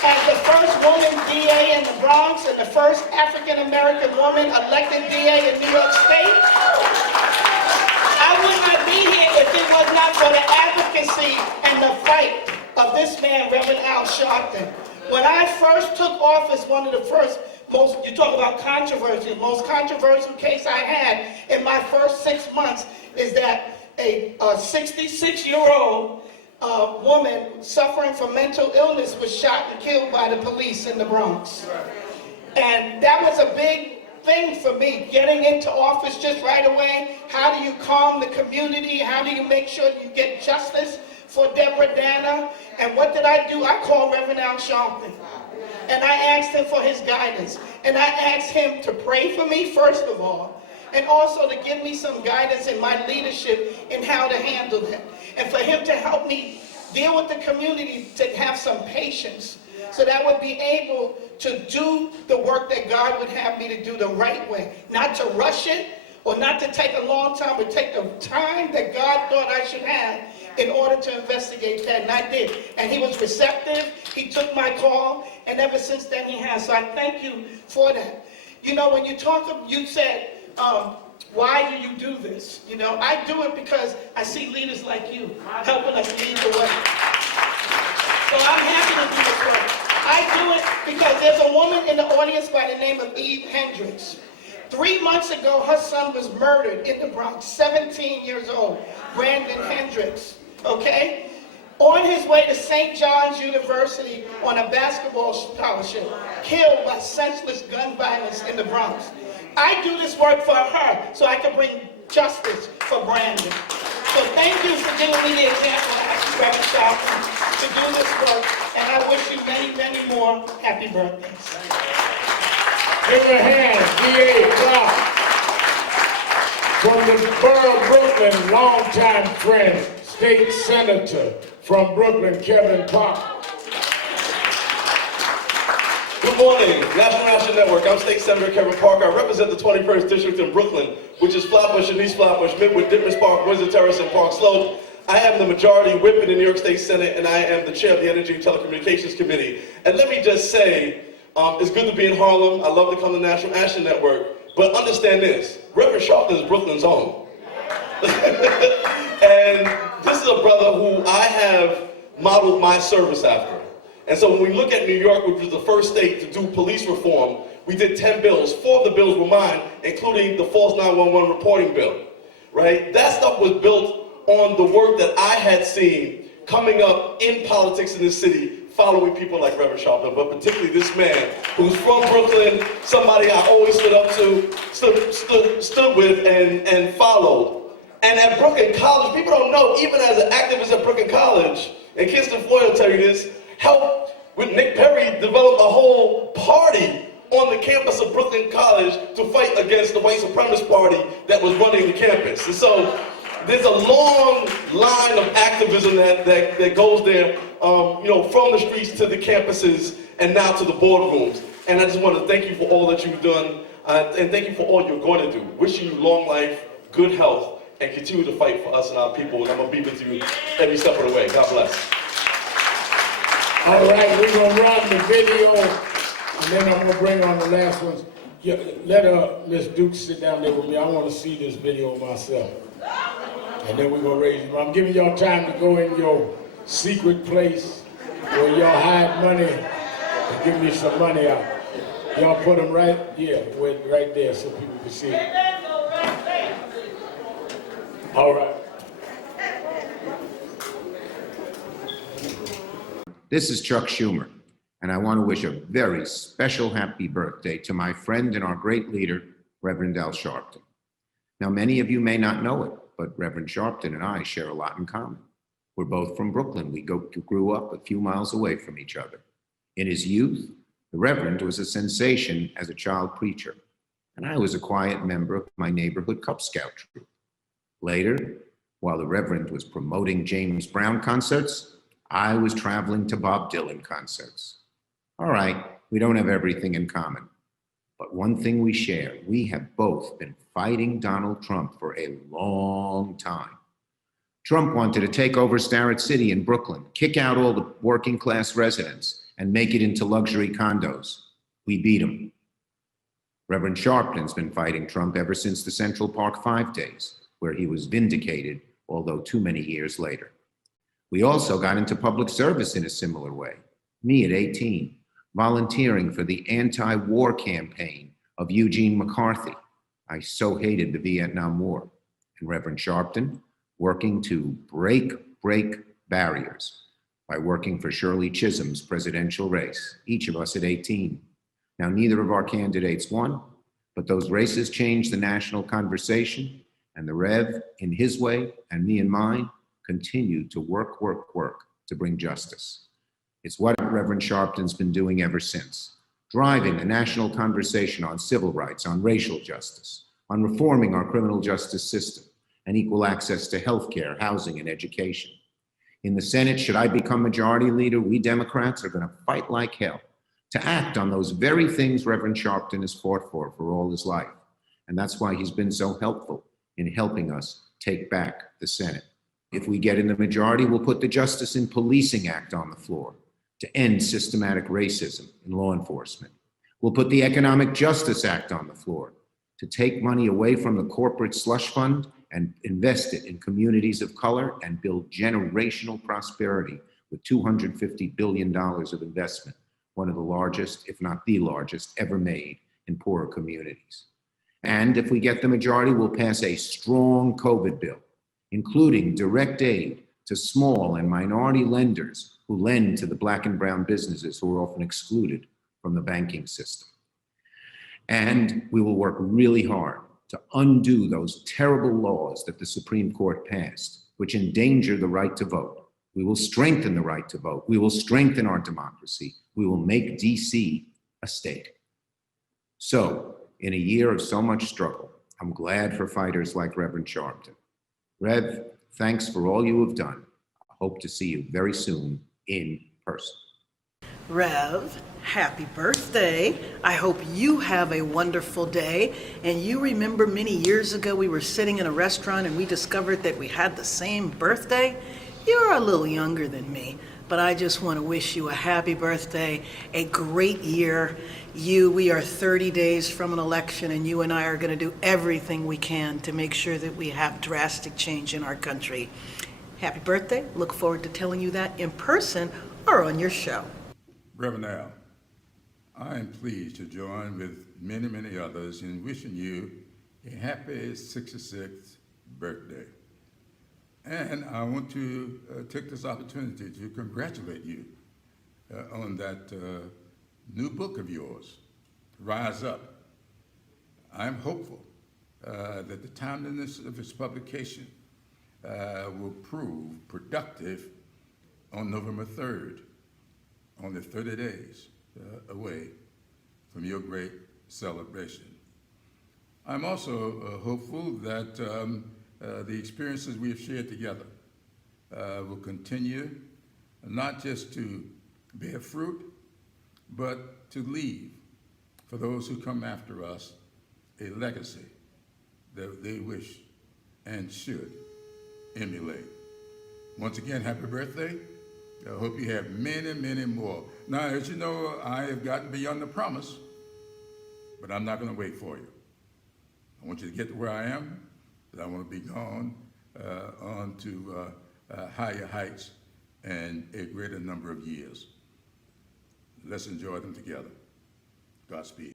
As the first woman DA in the Bronx and the first African-American woman elected DA in New York State, I would not be here if it was not for the advocacy and the fight of this man, Reverend Al Sharpton. When I first took office, one of the first, you talk about controversy, most controversial case I had in my first 6 months is that a 66-year-old woman suffering from mental illness was shot and killed by the police in the Bronx. And that was a big thing for me, getting into office just right away. How do you calm the community? How do you make sure you get justice for Deborah Dana? And what did I do? I called Reverend Al Sharpton. And I asked him for his guidance. And I asked him to pray for me, first of all, and also to give me some guidance in my leadership in how to handle it. And for him to help me deal with the community, to have some patience, so that I would be able to do the work that God would have me to do the right way. Not to rush it, or not to take a long time, but take the time that God thought I should have in order to investigate that, and I did. And he was receptive, he took my call, and ever since then he has. So I thank you for that. You know, when you said, why do you do this? You know, I do it because I see leaders like you helping us lead the way. So I'm happy to do this work. I do it because there's a woman in the audience by the name of Eve Hendricks. 3 months ago, her son was murdered in the Bronx, 17 years old, Brandon Hendricks, okay? on his way to St. John's University on a basketball scholarship, killed by senseless gun violence in the Bronx. I do this work for her so I can bring justice for Brandon. So thank you for giving me the example, Reverend Sharpton, to do this work, and I wish you many, many more happy birthdays. Give a hand, D.A. Clark, from the borough of Brooklyn, longtime friend, state senator from Brooklyn, Kevin Park. Good morning, National Action Network. I'm State Senator Kevin Parker. I represent the 21st District in Brooklyn, which is Flatbush and East Flatbush, Midwood, Dittmers Park, Windsor Terrace, and Park Slope. I am the majority whip in the New York State Senate, and I am the chair of the Energy and Telecommunications Committee. And let me just say, it's good to be in Harlem. I love to come to National Action Network. But understand this, Reverend Sharpton is Brooklyn's own. And this is a brother who I have modeled my service after. And so when we look at New York, which was the first state to do police reform, we did 10 bills. 4 of the bills were mine, including the false 911 reporting bill, right? That stuff was built on the work that I had seen coming up in politics in this city, following people like Reverend Sharpton, but particularly this man who's from Brooklyn, somebody I always stood up to, stood with and followed. And at Brooklyn College, people don't know, even as an activist at Brooklyn College, and Kirsten Floyd will tell you this, helped with Nick Perry develop a whole party on the campus of Brooklyn College to fight against the white supremacist party that was running the campus. And so there's a long line of activism that goes there, from the streets to the campuses and now to the boardrooms. And I just want to thank you for all that you've done, and thank you for all you're going to do. Wishing you long life, good health, and continue to fight for us and our people. And I'm going to be with you every step of the way. God bless. All right, we're going to run the video, and then I'm going to bring on the last ones. Yeah, let Miss Duke sit down there with me. I want to see this video myself. And then we're going to raise them. I'm giving y'all time to go in your secret place where y'all hide money and give me some money out. Y'all put them right there so people can see it. All right. This is Chuck Schumer, and I want to wish a very special happy birthday to my friend and our great leader, Reverend Al Sharpton. Now, many of you may not know it, but Reverend Sharpton and I share a lot in common. We're both from Brooklyn. We grew up a few miles away from each other. In his youth, the Reverend was a sensation as a child preacher, and I was a quiet member of my neighborhood Cub Scout troop. Later, while the Reverend was promoting James Brown concerts, I was traveling to Bob Dylan concerts. All right, we don't have everything in common, but one thing we share, we have both been fighting Donald Trump for a long time. Trump wanted to take over Starrett City in Brooklyn, kick out all the working class residents, and make it into luxury condos. We beat him. Reverend Sharpton's been fighting Trump ever since the Central Park 5 days, where he was vindicated, although too many years later. We also got into public service in a similar way. Me at 18, volunteering for the anti-war campaign of Eugene McCarthy. I so hated the Vietnam War. And Reverend Sharpton, working to break barriers by working for Shirley Chisholm's presidential race, each of us at 18. Now, neither of our candidates won, but those races changed the national conversation, and the Rev, in his way, and me in mine, continued to work to bring justice. It's what Reverend Sharpton's been doing ever since, driving the national conversation on civil rights, on racial justice, on reforming our criminal justice system, and equal access to healthcare, housing, and education. In the Senate, should I become majority leader, we Democrats are going to fight like hell to act on those very things Reverend Sharpton has fought for all his life. And that's why he's been so helpful in helping us take back the Senate. If we get in the majority, we'll put the Justice in Policing Act on the floor to end systematic racism in law enforcement. We'll put the Economic Justice Act on the floor to take money away from the corporate slush fund and invest it in communities of color and build generational prosperity with $250 billion of investment, one of the largest, if not the largest, ever made in poorer communities. And if we get the majority, we'll pass a strong COVID bill, including direct aid to small and minority lenders who lend to the Black and brown businesses who are often excluded from the banking system. And we will work really hard to undo those terrible laws that the Supreme Court passed, which endanger the right to vote. We will strengthen the right to vote. We will strengthen our democracy. We will make DC a state. So, in a year of so much struggle, I'm glad for fighters like Reverend Sharpton. Rev, thanks for all you have done. I hope to see you very soon in person. Rev, happy birthday. I hope you have a wonderful day. And you remember many years ago we were sitting in a restaurant and we discovered that we had the same birthday? You're a little younger than me, but I just want to wish you a happy birthday, a great year. We are 30 days from an election, and you and I are going to do everything we can to make sure that we have drastic change in our country. Happy birthday. Look forward to telling you that in person or on your show. Reverend Al, I am pleased to join with many, many others in wishing you a happy 66th birthday. And I want to take this opportunity to congratulate you on that new book of yours, Rise Up. I'm hopeful that the timeliness of its publication will prove productive on November 3rd, only 30 days away from your great celebration. I'm also hopeful that the experiences we have shared together will continue not just to bear fruit, but to leave for those who come after us a legacy that they wish and should emulate. Once again, happy birthday. I hope you have many, many more. Now, as you know, I have gotten beyond the promise, but I'm not going to wait for you. I want you to get to where I am, but I want to be gone on to higher heights and a greater number of years. Let's enjoy them together. Godspeed.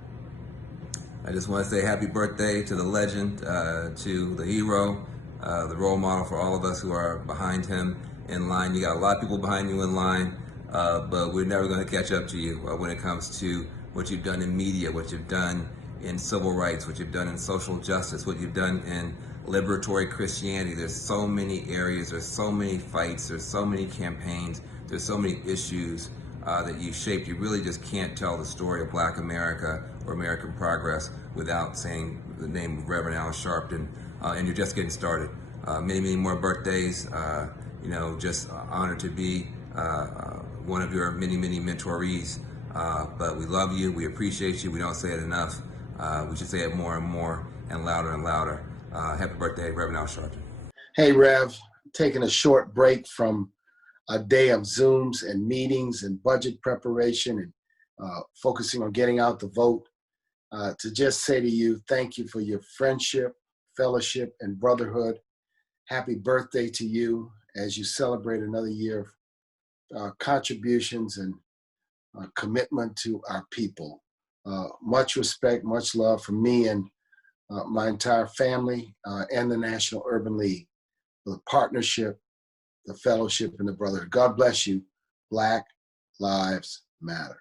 I just want to say happy birthday to the legend, to the hero, the role model for all of us who are behind him in line. You got a lot of people behind you in line, but we're never going to catch up to you when it comes to what you've done in media, what you've done in civil rights, what you've done in social justice, what you've done in liberatory Christianity. There's so many areas, there's so many fights, there's so many campaigns, there's so many issues that you shaped. You really just can't tell the story of Black America or American progress without saying the name of Reverend Al Sharpton, and you're just getting started. Many, many more birthdays. Just honored to be one of your many, many mentorees. But we love you, we appreciate you, we don't say it enough. We should say it more and more and louder and louder. Happy birthday, Reverend Al Sharpton. Hey, Rev, taking a short break from a day of Zooms and meetings and budget preparation and focusing on getting out the vote, to just say to you, thank you for your friendship, fellowship, and brotherhood. Happy birthday to you as you celebrate another year of contributions and commitment to our people. Much respect, much love from me and my entire family and the National Urban League for the partnership, the fellowship, and the brotherhood. God bless you. Black Lives Matter.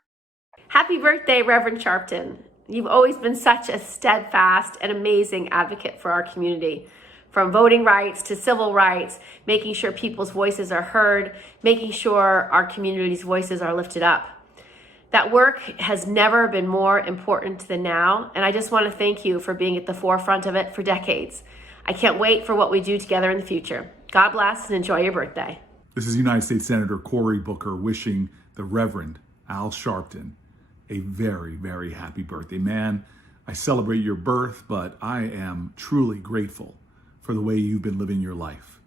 Happy birthday, Reverend Sharpton. You've always been such a steadfast and amazing advocate for our community. From voting rights to civil rights, making sure people's voices are heard, making sure our community's voices are lifted up. That work has never been more important than now, and I just want to thank you for being at the forefront of it for decades. I can't wait for what we do together in the future. God bless and enjoy your birthday. This is United States Senator Cory Booker wishing the Reverend Al Sharpton a very, very happy birthday. Man, I celebrate your birth, but I am truly grateful for the way you've been living your life.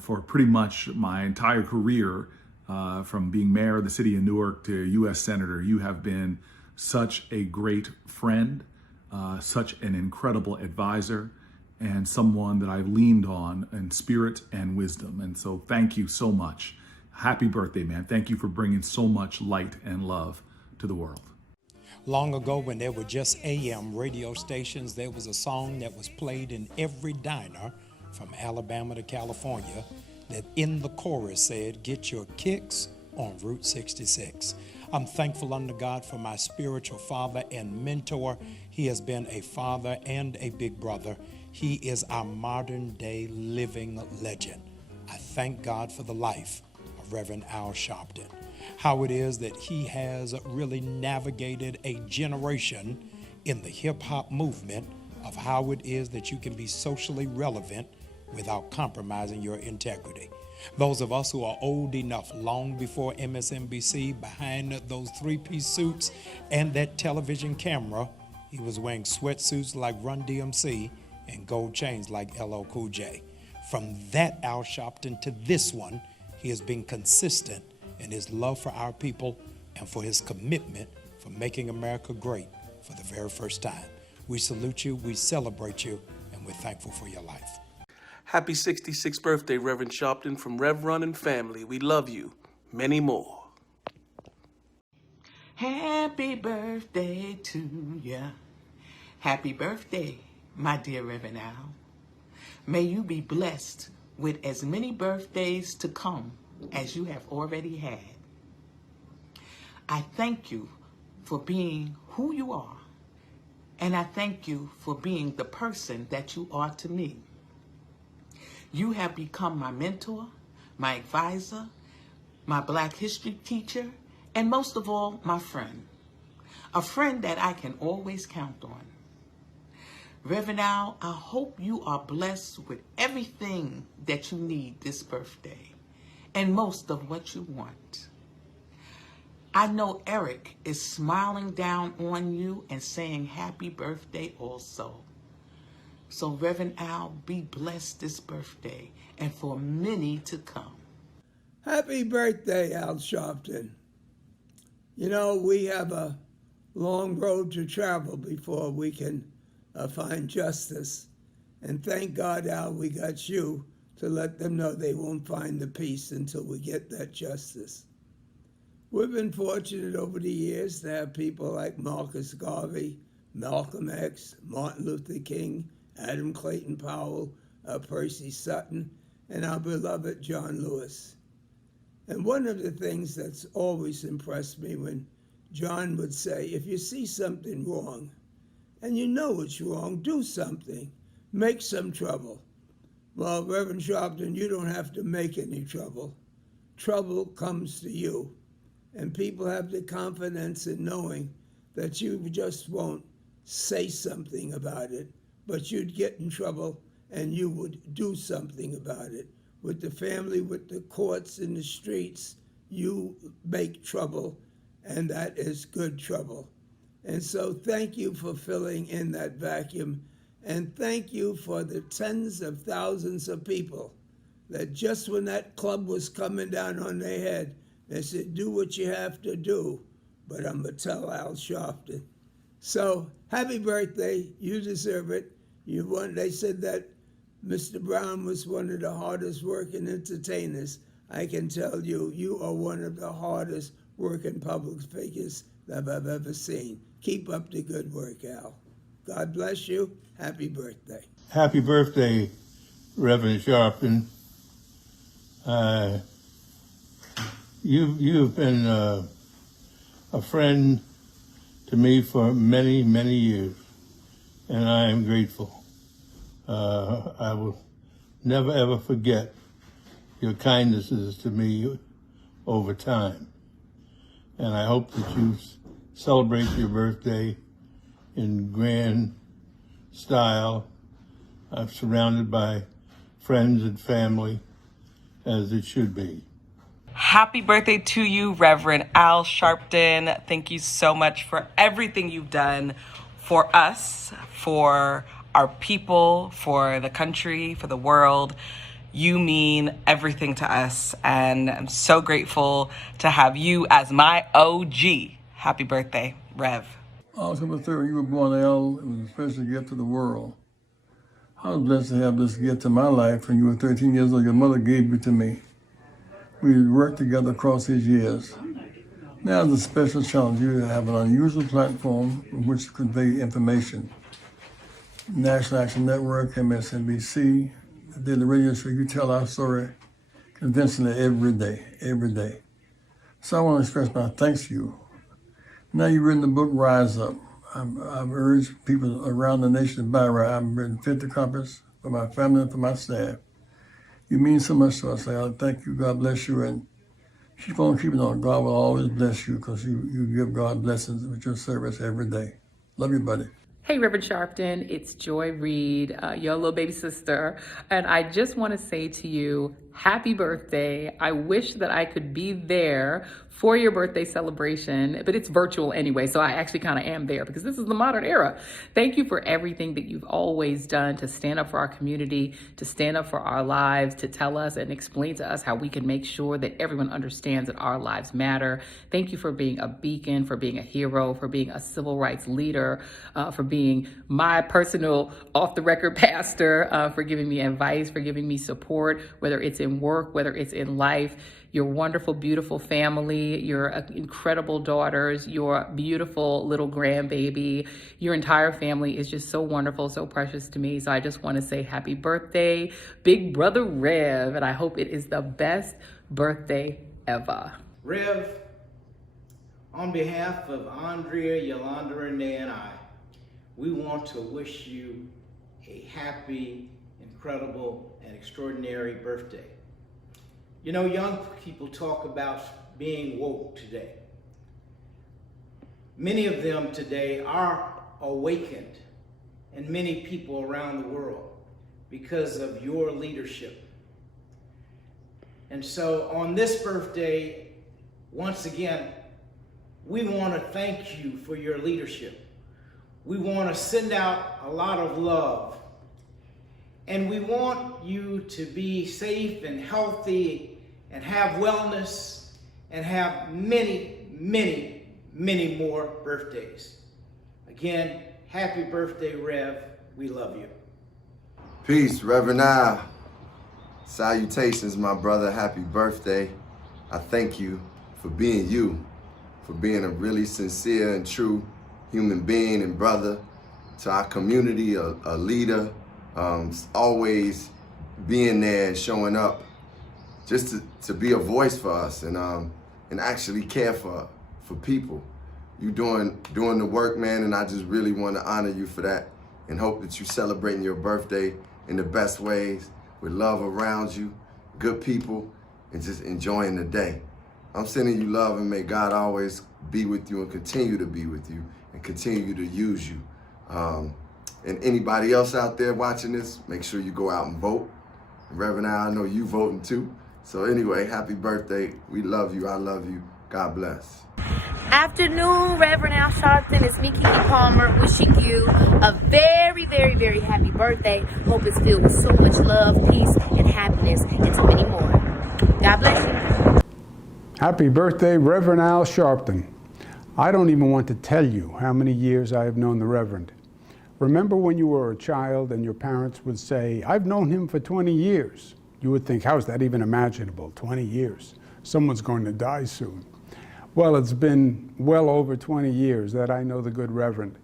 For pretty much my entire career, from being mayor of the city of Newark to U.S. Senator, you have been such a great friend, such an incredible advisor, and someone that I've leaned on in spirit and wisdom. And so thank you so much. Happy birthday, man. Thank you for bringing so much light and love to the world. Long ago, when there were just AM radio stations, there was a song that was played in every diner from Alabama to California. that in the chorus said, "Get your kicks on Route 66." I'm thankful unto God for my spiritual father and mentor. He has been a father and a big brother. He is our modern day living legend. I thank God for the life of Reverend Al Sharpton. How it is that he has really navigated a generation in the hip hop movement of how it is that you can be socially relevant without compromising your integrity. Those of us who are old enough, long before MSNBC, behind those three-piece suits and that television camera, he was wearing sweatsuits like Run DMC and gold chains like LL Cool J. From that Al Sharpton to this one, he has been consistent in his love for our people and for his commitment for making America great for the very first time. We salute you, we celebrate you, and we're thankful for your life. Happy 66th birthday, Reverend Sharpton, from Rev Run and family. We love you. Many more. Happy birthday to ya. Happy birthday, my dear Reverend Al. May you be blessed with as many birthdays to come as you have already had. I thank you for being who you are, and I thank you for being the person that you are to me. You have become my mentor, my advisor, my Black history teacher, and most of all, my friend. A friend that I can always count on. Reverend Al, I hope you are blessed with everything that you need this birthday, and most of what you want. I know Eric is smiling down on you and saying happy birthday also. So Reverend Al, be blessed this birthday and for many to come. Happy birthday, Al Sharpton. You know, we have a long road to travel before we can find justice. And thank God, Al, we got you to let them know they won't find the peace until we get that justice. We've been fortunate over the years to have people like Marcus Garvey, Malcolm X, Martin Luther King, Adam Clayton Powell, Percy Sutton, and our beloved John Lewis. And one of the things that's always impressed me when John would say, if you see something wrong, and you know it's wrong, do something, make some trouble. Well, Reverend Sharpton, you don't have to make any trouble. Trouble comes to you. And people have the confidence in knowing that you just won't say something about it, but you'd get in trouble and you would do something about it. With the family, with the courts, in the streets, you make trouble, and that is good trouble. And so thank you for filling in that vacuum, and thank you for the tens of thousands of people that just when that club was coming down on their head, they said, do what you have to do, but I'm going to tell Al Sharpton. So happy birthday, you deserve it. They said that Mr. Brown was one of the hardest working entertainers. I can tell you, you are one of the hardest working public figures that I've ever seen. Keep up the good work, Al. God bless you. Happy birthday. Happy birthday, Reverend Sharpton. You've been a friend to me for many, many years, and I am grateful. I will never, ever forget your kindnesses to me over time. And I hope that you celebrate your birthday in grand style, surrounded by friends and family, as it should be. Happy birthday to you, Reverend Al Sharpton. Thank you so much for everything you've done for us, for our people, for the country, for the world. You mean everything to us, and I'm so grateful to have you as my OG. Happy birthday, Rev. October 3rd, you were born, Al. It was a special gift to the world. I was blessed to have this gift in my life. When you were 13 years old, your mother gave it to me. We worked together across these years. Now it's a special challenge. You have an unusual platform in which to convey information. National Action Network, MSNBC, did the radio show, You Tell Our Story. convincingly every day, every day. So I want to express my thanks to you. Now you've written the book, Rise Up. I've urged people around the nation to buy Rise. I've written 50 copies for my family and for my staff. You mean so much to us. I thank you. God bless you. And keep on keeping on. God will always bless you because you give God blessings with your service every day. Love you, buddy. Hey, Reverend Sharpton, it's Joy Reid, your little baby sister. And I just want to say to you, happy birthday. I wish that I could be there for your birthday celebration, but it's virtual anyway, so I actually kind of am there because this is the modern era. Thank you for everything that you've always done to stand up for our community, to stand up for our lives, to tell us and explain to us how we can make sure that everyone understands that our lives matter. Thank you for being a beacon, for being a hero, for being a civil rights leader, for being my personal off-the-record pastor, for giving me advice, for giving me support, whether it's in work, whether it's in life. Your wonderful, beautiful family, your incredible daughters, your beautiful little grandbaby, your entire family is just so wonderful, so precious to me. So I just want to say happy birthday, Big Brother Rev, and I hope it is the best birthday ever. Rev, on behalf of Andrea, Yolanda, Renee, and I, we want to wish you a happy, incredible, and extraordinary birthday. You know, young people talk about being woke today. Many of them today are awakened, and many people around the world, because of your leadership. And so on this birthday, once again, we want to thank you for your leadership. We want to send out a lot of love. And we want you to be safe and healthy and have wellness and have many, many, many more birthdays. Again, happy birthday, Rev. We love you. Peace, Reverend Al. Salutations, my brother. Happy birthday. I thank you for being you, for being a really sincere and true human being and brother to our community, a leader, always being there and showing up just to be a voice for us and actually care for people. You doing the work, man, and I just really want to honor you for that and hope that you celebrating your birthday in the best ways with love around you, good people, and just enjoying the day. I'm sending you love, and may God always be with you and continue to be with you and continue to use you. And anybody else out there watching this, make sure you go out and vote. Reverend Al, I know you voting too. So anyway, happy birthday. We love you. I love you. God bless. Afternoon, Reverend Al Sharpton. It's me, Kiki Palmer, wishing you a very, very, very happy birthday. Hope it's filled with so much love, peace, and happiness, and so many more. God bless you. Happy birthday, Reverend Al Sharpton. I don't even want to tell you how many years I have known the Reverend. Remember when you were a child and your parents would say, "I've known him for 20 years. You would think, how is that even imaginable, 20 years? Someone's going to die soon. Well, it's been well over 20 years that I know the good Reverend.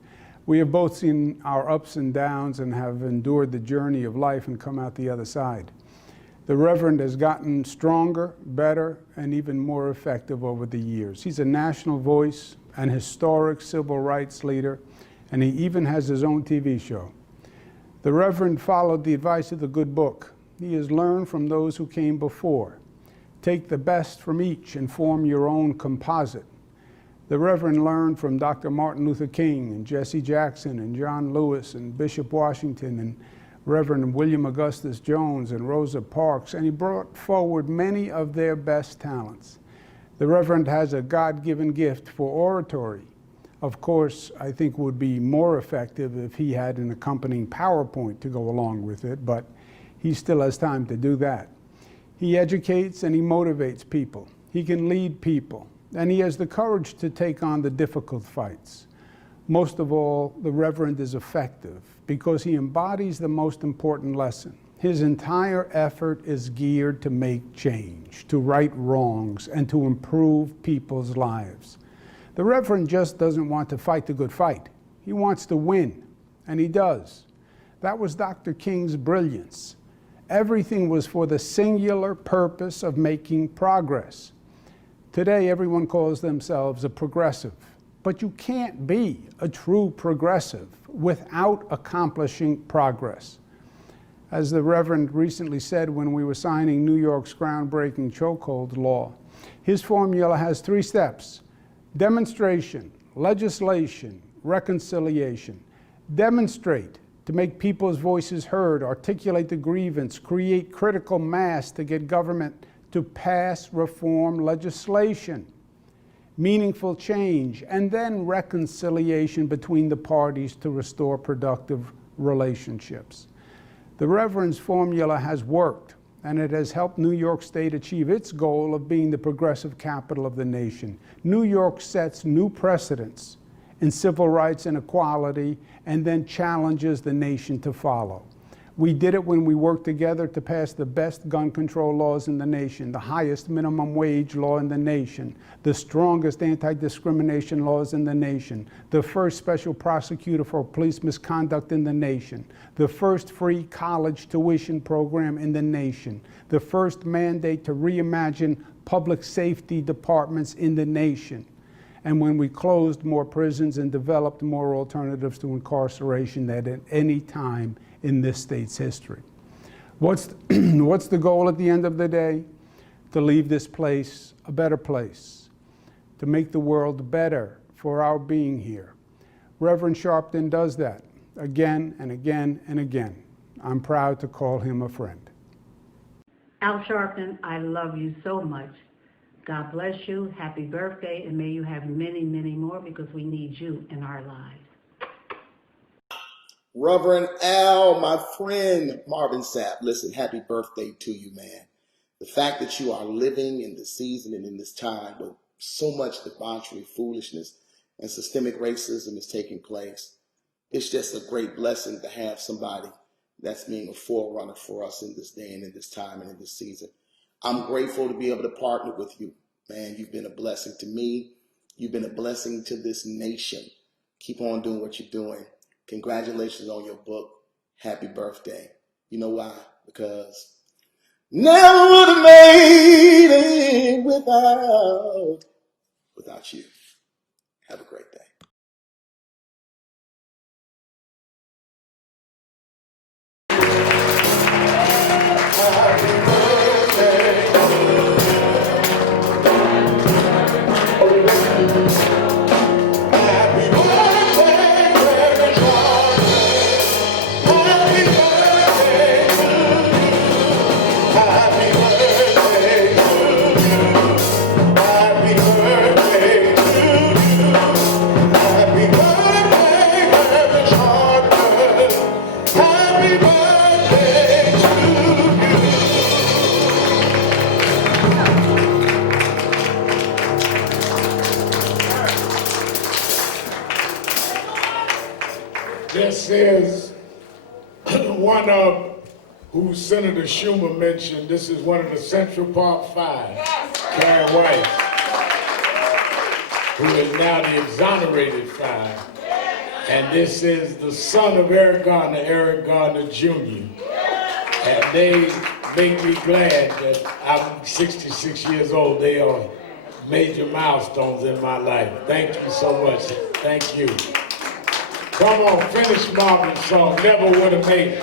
We have both seen our ups and downs and have endured the journey of life and come out the other side. The Reverend has gotten stronger, better, and even more effective over the years. He's a national voice, an historic civil rights leader, and he even has his own TV show. The Reverend followed the advice of the good book. He has learned from those who came before. Take the best from each and form your own composite. The Reverend learned from Dr. Martin Luther King and Jesse Jackson and John Lewis and Bishop Washington and Reverend William Augustus Jones and Rosa Parks, and he brought forward many of their best talents. The Reverend has a God-given gift for oratory. Of course, I think it would be more effective if he had an accompanying PowerPoint to go along with it, but he still has time to do that. He educates and he motivates people. He can lead people, and he has the courage to take on the difficult fights. Most of all, the Reverend is effective because he embodies the most important lesson. His entire effort is geared to make change, to right wrongs, and to improve people's lives. The Reverend just doesn't want to fight the good fight. He wants to win, and he does. That was Dr. King's brilliance. Everything was for the singular purpose of making progress. Today, everyone calls themselves a progressive, but you can't be a true progressive without accomplishing progress. As the Reverend recently said when we were signing New York's groundbreaking chokehold law, his formula has 3 steps: demonstration, legislation, reconciliation. Demonstrate, to make people's voices heard, articulate the grievance, create critical mass to get government to pass reform legislation, meaningful change, and then reconciliation between the parties to restore productive relationships. The Reverend's formula has worked, and it has helped New York State achieve its goal of being the progressive capital of the nation. New York sets new precedents in civil rights and equality, and then challenges the nation to follow. We did it when we worked together to pass the best gun control laws in the nation, the highest minimum wage law in the nation, the strongest anti-discrimination laws in the nation, the first special prosecutor for police misconduct in the nation, the first free college tuition program in the nation, the first mandate to reimagine public safety departments in the nation, and when we closed more prisons and developed more alternatives to incarceration than at any time in this state's history. What's the goal at the end of the day? To leave this place a better place, to make the world better for our being here. Reverend Sharpton does that again and again and again. I'm proud to call him a friend. Al Sharpton, I love you so much. God bless you. Happy birthday, and may you have many, many more, because we need you in our lives. Reverend Al, my friend Marvin Sapp, listen, happy birthday to you, man. The fact that you are living in this season and in this time where so much debauchery, foolishness, and systemic racism is taking place, it's just a great blessing to have somebody that's being a forerunner for us in this day and in this time and in this season. I'm grateful to be able to partner with you, man. You've been a blessing to me. You've been a blessing to this nation. Keep on doing what you're doing. Congratulations on your book. Happy birthday. You know why? Because never would have made it without you. Have a great day. This is one of who Senator Schumer mentioned. This is one of the Central Park Five, Karen White, who is now the exonerated five. And this is the son of Eric Gardner Jr. And they make me glad that I'm 66 years old. They are major milestones in my life. Thank you so much. Thank you. Come on, finish Marvin's song, Never Would Have Made It.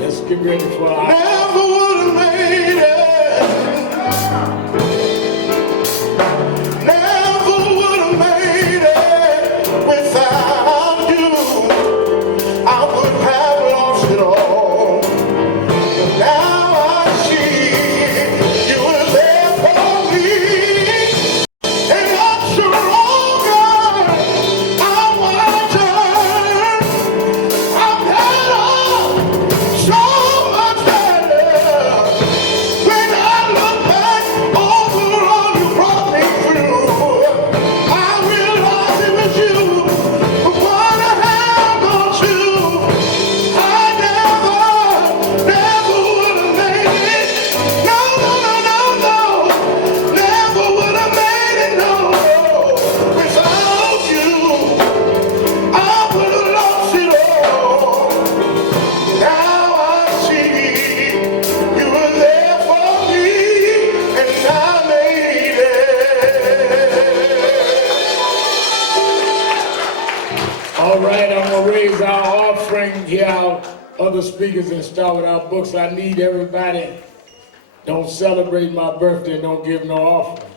Let's get ready for our... Never would have made it. Never would have made it without you. I would have lost it all. But now I see you were there for me. And I'm stronger, I'm wiser, I'm better, so much better. All right, I'm going to raise our offering here, our other speakers, and start with our books. I need everybody, don't celebrate my birthday, don't give no offering.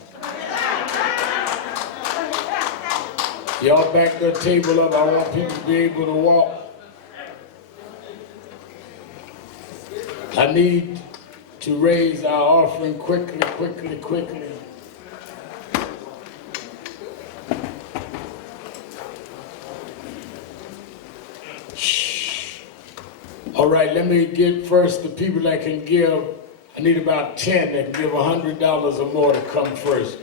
Y'all back the table up. I want people to be able to walk. I need to raise our offering quickly. Shh. All right, let me get first the people that can give. I need about 10 that can give $100 or more to come first.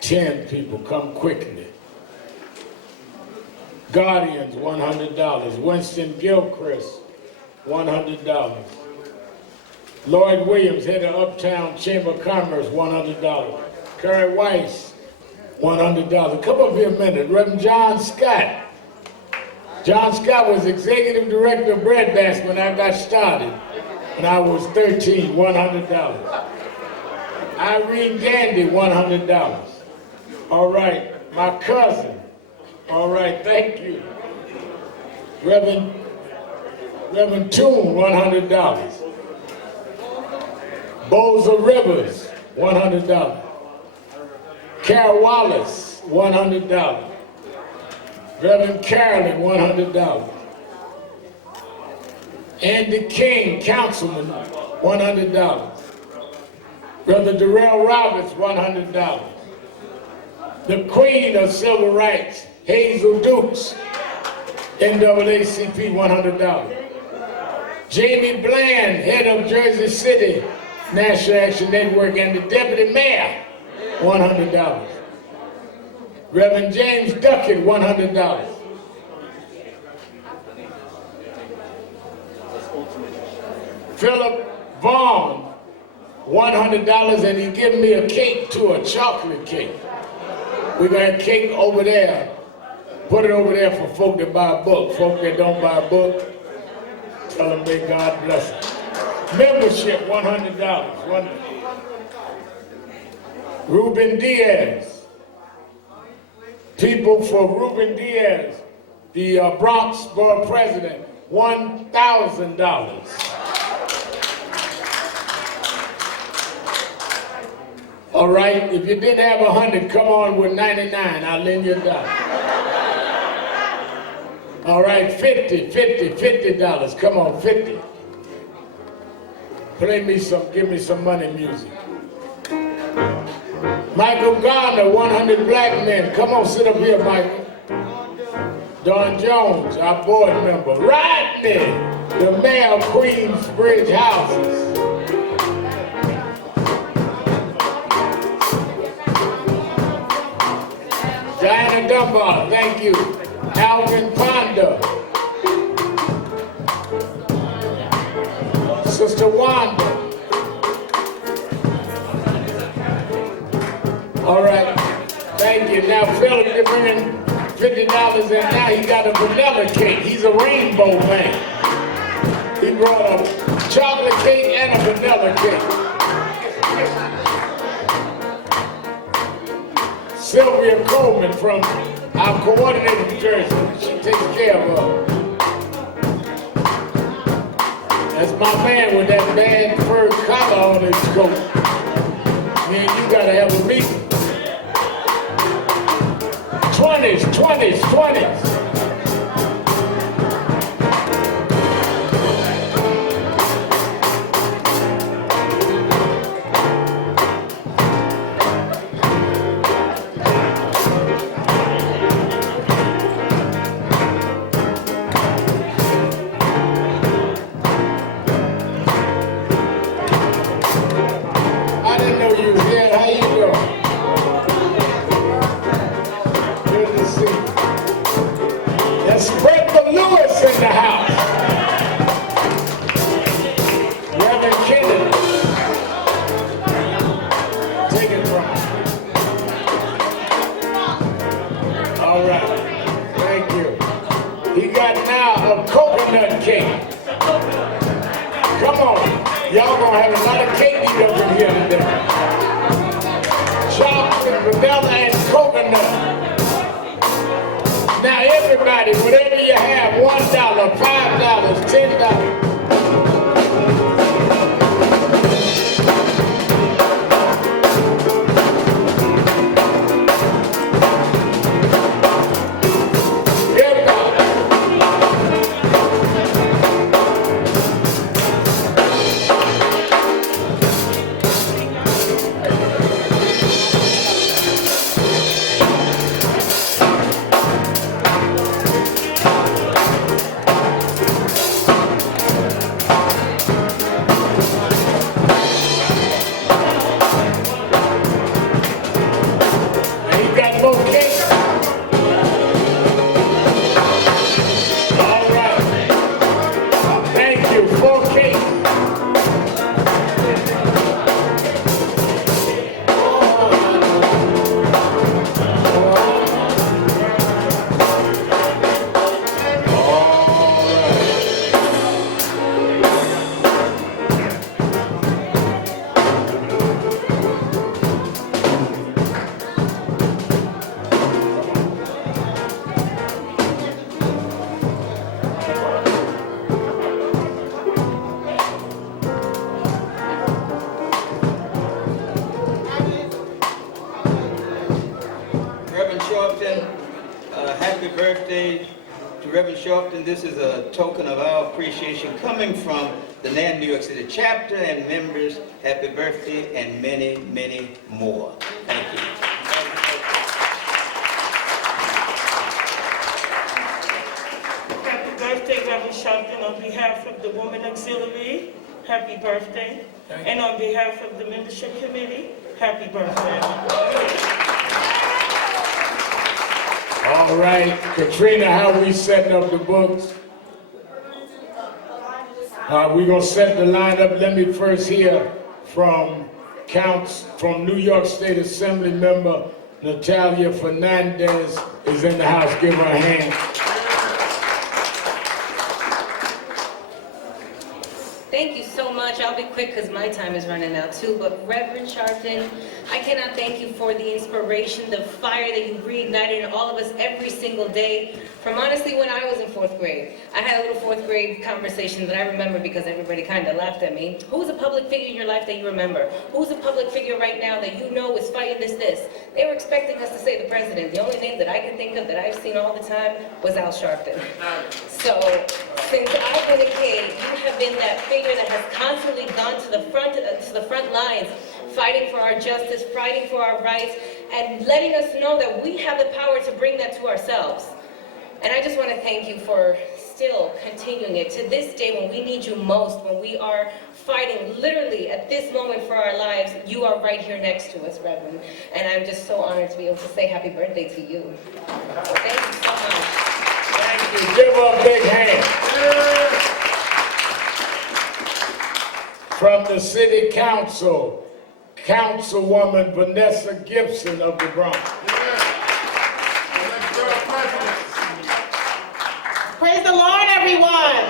10 people, come quickly. Guardians, $100. Winston Gilchrist, $100. Lloyd Williams, head of Uptown Chamber of Commerce, $100. Kerry Weiss, $100. Come up here a minute. Reverend John Scott. John Scott was executive director of Breadbasket when I got started. When I was 13, $100. Irene Gandy, $100. All right, my cousin. All right, thank you. Reverend Toon, $100. Boza Rivers, $100. Carol Wallace, $100. Reverend Carolyn, $100. Andy King, councilman, $100. Brother Darrell Roberts, $100. The Queen of Civil Rights, Hazel Dukes, NAACP, $100. Jamie Bland, head of Jersey City National Action Network, and the Deputy Mayor, $100. Reverend James Duckett, $100. Philip Vaughn, $100, and he gave me a cake too, a chocolate cake. We got a cake over there. Put it over there for folk that buy a book. Folk that don't buy a book, tell them may God bless them. Membership, $100. Ruben Diaz. People for Ruben Diaz, the Bronx Borough President, $1,000. All right, if you didn't have 100, come on with 99. I'll lend you $1. All right, $50. Come on, 50. Play me some, give me some money music. Michael Garner, 100 black men. Come on, sit up here, Michael. Don Jones, our board member. Rodney, the mayor of Queensbridge Houses. Diana Dunbar, thank you. Alvin Ponder. Sister Wanda. All right, thank you. Now Philip, you're bringing $50 in now. He got a vanilla cake. He's a rainbow man. He brought a chocolate cake and a vanilla cake. Sylvia Coleman from our coordinator in Jersey. She takes care of her. That's my man with that bad fur collar on his coat. Man, you gotta have a meeting. 20s. Now, Everybody, whatever you have, $1, $5, $10. Happy birthday to Reverend Sharpton. This is a token of our appreciation coming from the NAN New York City chapter and members. Happy birthday and many, many more. Thank you. Happy birthday, Reverend Sharpton. On behalf of the Women Auxiliary, happy birthday. And on behalf of the Membership Committee, happy birthday. All right, Katrina, how we setting up the books? We're going to set the line up. Let me first hear from New York State Assembly member Natalia Fernandez is in the house. Give her a hand. Thank you so much. I'll be quick because my time is running out too. But Reverend Sharpton, I cannot thank you for the inspiration, the fire that you reignited in all of us every single day. From honestly when I was in 4th grade. I had a little 4th grade conversation that I remember because everybody kind of laughed at me. Who's a public figure in your life that you remember? Who's a public figure right now that you know is fighting this? They were expecting us to say the president. The only name that I can think of that I've seen all the time was Al Sharpton. So since I've been a kid, you have been that figure that has constantly gone to the front lines, fighting for our justice, fighting for our rights, and letting us know that we have the power to bring that to ourselves. And I just want to thank you for still continuing it to this day when we need you most, when we are fighting literally at this moment for our lives. You are right here next to us, Reverend. And I'm just so honored to be able to say happy birthday to you. Thank you so much. Thank you. Give her a big hand. From the City Council, Councilwoman Vanessa Gibson of the Bronx. Praise the Lord, everyone.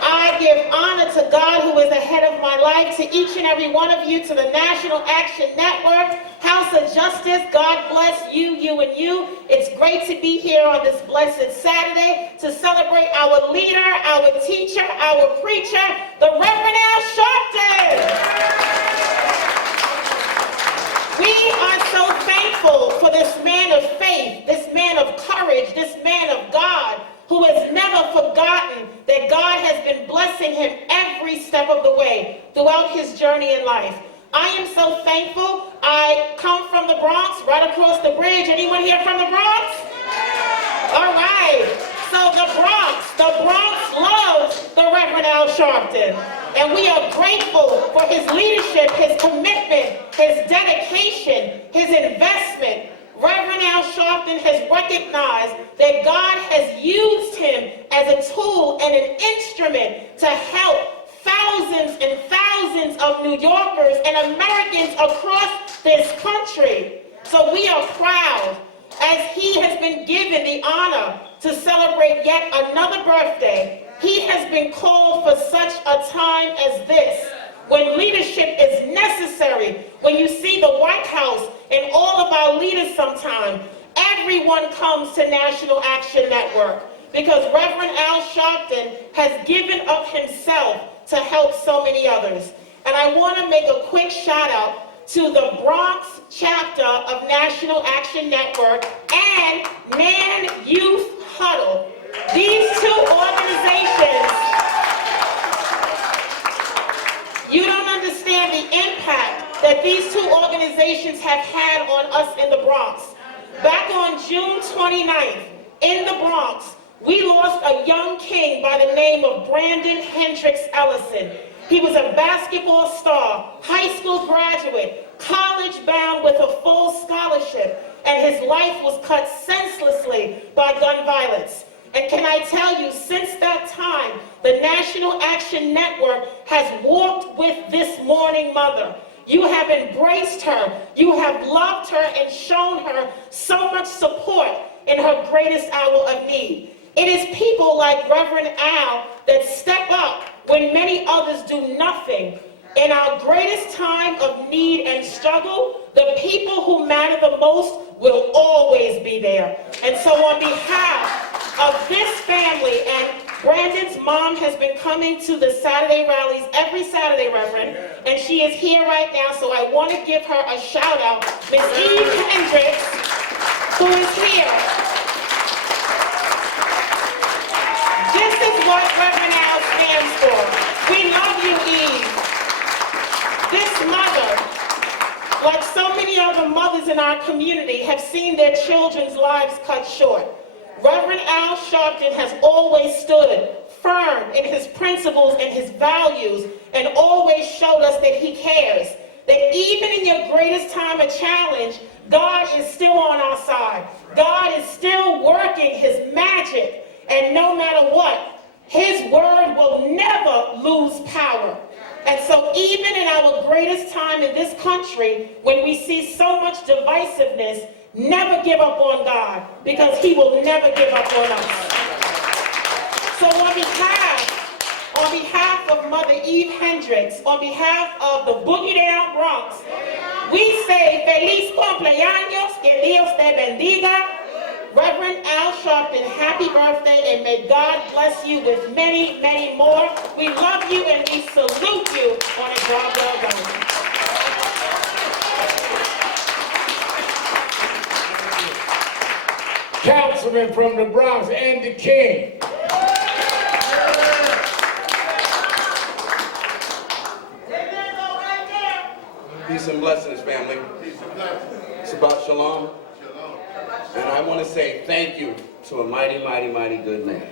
I give honor to God who is ahead of my life, to each and every one of you, to the National Action Network, House of Justice. God bless you, you, and you. It's great to be here on this blessed Saturday to celebrate our leader, our teacher, our preacher, the Reverend Al Sharpton. We are so thankful for this man of faith, this man of courage, this man of God, who has never forgotten that God has been blessing him every step of the way throughout his journey in life. I am so thankful. I come from the Bronx, right across the bridge. Anyone here from the Bronx? All right. So the Bronx loves the Reverend Al Sharpton. And we are grateful for his leadership, his commitment, his dedication, his investment. Reverend Al Sharpton has recognized that God has used him as a tool and an instrument to help thousands and thousands of New Yorkers and Americans across this country. So we are proud as he has been given the honor to celebrate yet another birthday. He has been called for such a time as this, when leadership is necessary, when you see the White House and all of our leaders sometimes everyone comes to National Action Network because Reverend Al Sharpton has given of himself to help so many others. And I want to make a quick shout out to the Bronx chapter of National Action Network and Man Youth Huddle. These two organizations, you don't understand the impact that these two organizations have had on us in the Bronx. Back on June 29th, in the Bronx, we lost a young king by the name of Brandon Hendricks Ellison. He was a basketball star, high school graduate, college bound with a full scholarship, and his life was cut senselessly by gun violence. And can I tell you, since that time, the National Action Network has walked with this mourning mother. You have embraced her, you have loved her and shown her so much support in her greatest hour of need. It is people like Reverend Al that step up when many others do nothing. In our greatest time of need and struggle, the people who matter the most will always be there. And so on behalf of this family, and Brandon's mom has been coming to the Saturday rallies every Saturday, Reverend, and she is here right now, so I want to give her a shout out. Miss Eve Hendricks, who is here. This is what Reverend Al stands for. We love you, Eve. This mother, like so many other mothers in our community, have seen their children's lives cut short. Reverend Al Sharpton has always stood firm in his principles and his values and always showed us that he cares. That even in your greatest time of challenge, God is still on our side. God is still working his magic. And no matter what, his word will never lose power. And so even in our greatest time in this country, when we see so much divisiveness, never give up on God, because he will never give up on us. So on behalf of Mother Eve Hendricks, on behalf of the Boogie Down Bronx, we say feliz cumpleaños, que Dios te bendiga. Reverend Al Sharpton, happy birthday, and may God bless you with many, many more. We love you and we salute you on a job well done. Councilman from the Bronx, Andy King. Peace and blessings, family. It's about shalom. And I want to say thank you to a mighty, mighty, mighty good man.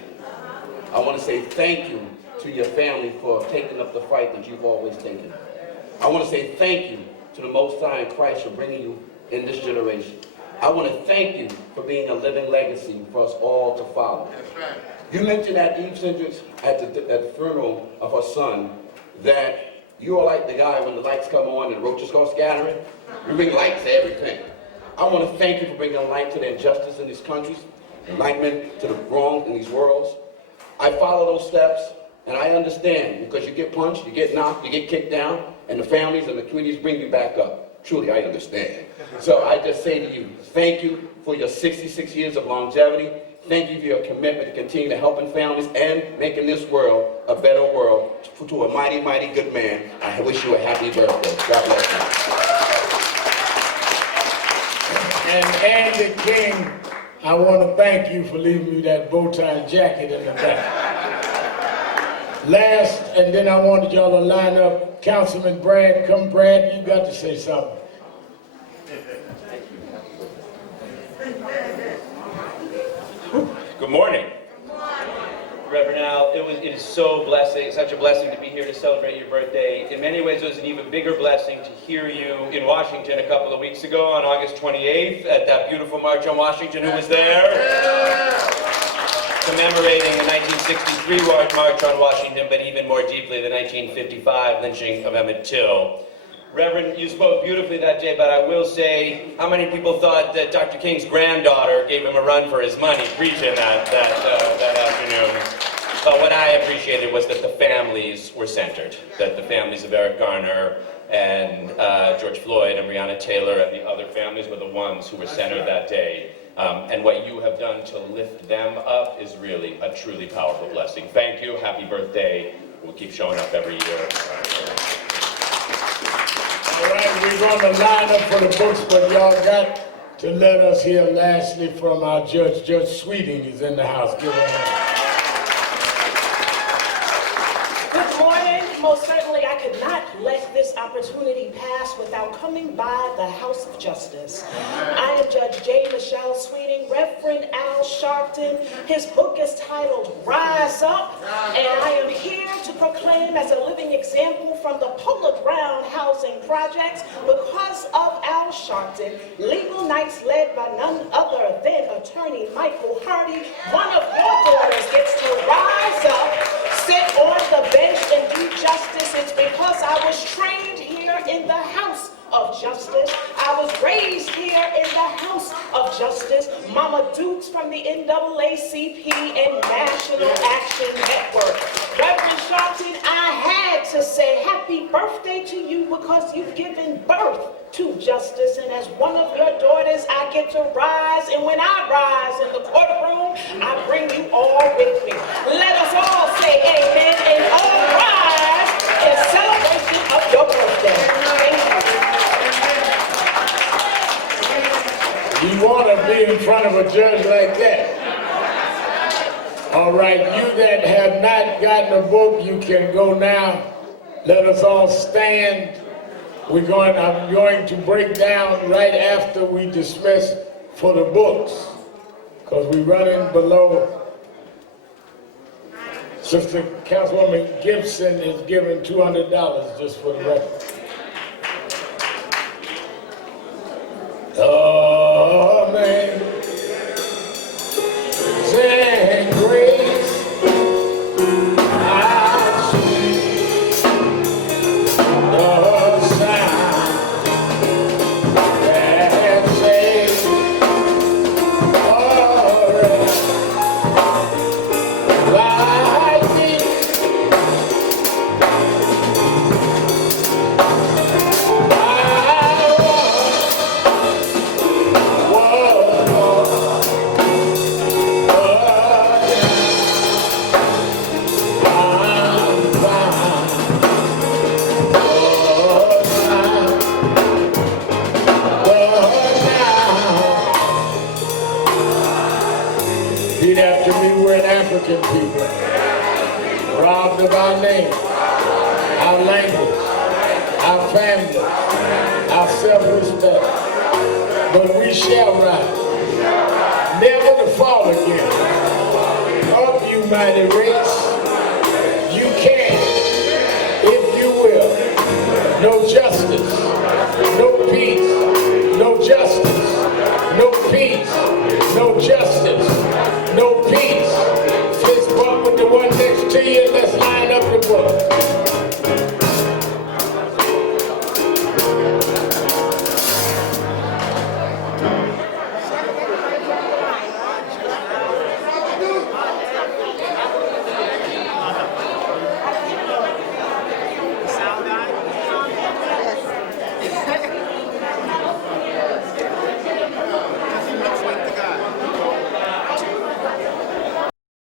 I want to say thank you to your family for taking up the fight that you've always taken. I want to say thank you to the Most High in Christ for bringing you in this generation. I want to thank you for being a living legacy for us all to follow. You mentioned at Eve Hendricks at the funeral of her son that you are like the guy when the lights come on and the roaches go scattering. You bring light to everything. I want to thank you for bringing light to the injustice in these countries, enlightenment to the wrong in these worlds. I follow those steps, and I understand, because you get punched, you get knocked, you get kicked down, and the families and the communities bring you back up. Truly, I understand. So I just say to you, thank you for your 66 years of longevity. Thank you for your commitment to continue to helping families and making this world a better world. To a mighty, mighty good man, I wish you a happy birthday. God bless you. And Andy King, I want to thank you for leaving me that bow tie jacket in the back. Last, and then I wanted y'all to line up. Councilman Brad, come Brad, you got to say something. Good morning. Reverend Al, it is such a blessing to be here to celebrate your birthday. In many ways, it was an even bigger blessing to hear you in Washington a couple of weeks ago on August 28th at that beautiful March on Washington. Who was there? Commemorating the 1963 March on Washington, but even more deeply, the 1955 lynching of Emmett Till. Reverend, you spoke beautifully that day, but I will say, how many people thought that Dr. King's granddaughter gave him a run for his money preaching that afternoon? But what I appreciated was that the families were centered, that the families of Eric Garner and George Floyd and Breonna Taylor and the other families were the ones who were centered that day. And what you have done to lift them up is really a truly powerful blessing. Thank you. Happy birthday. We'll keep showing up every year. All right, we're going to line up for the books, but y'all got to let us hear lastly from our judge. Judge Sweeting is in the house. Give her a hand. Good morning. Most certainly I could not let this opportunity pass without coming by the House of Justice. I am Judge J. Michelle Sweeting, Reverend Al Sharpton. His book is titled Rise Up, and I am here to proclaim as a living example from the Polo Ground Housing Projects, because of Al Sharpton, legal nights led by none other than attorney Michael Hardy, one of your daughters gets to rise up, sit on the bench and do justice. It's because I was trained here in the House of Justice. I was raised here in the House of Justice. Mama Dukes from the NAACP and National Action Network. Reverend Sharpton, I had to say happy birthday to you because you've given birth to justice, and as one of your daughters, I get to rise, and when I rise in the courtroom, I bring you all with me. Let us all say amen and all rise in celebration of your birthday. Thank You want to be in front of a judge like that? All right, you that have not gotten a book, you can go now. Let us all stand. I'm going to break down right after we dismiss for the books, because we're running below. Sister Councilwoman Gibson is giving $200 just for the record. Oh, man. Sing grace. How sweet the sound that saves a wretch like me. Repeat after me, we're an African people, robbed of our name, our language, our family, our self-respect. But we shall rise, never to fall again. Up, you mighty race, you can, if you will. No justice, no peace,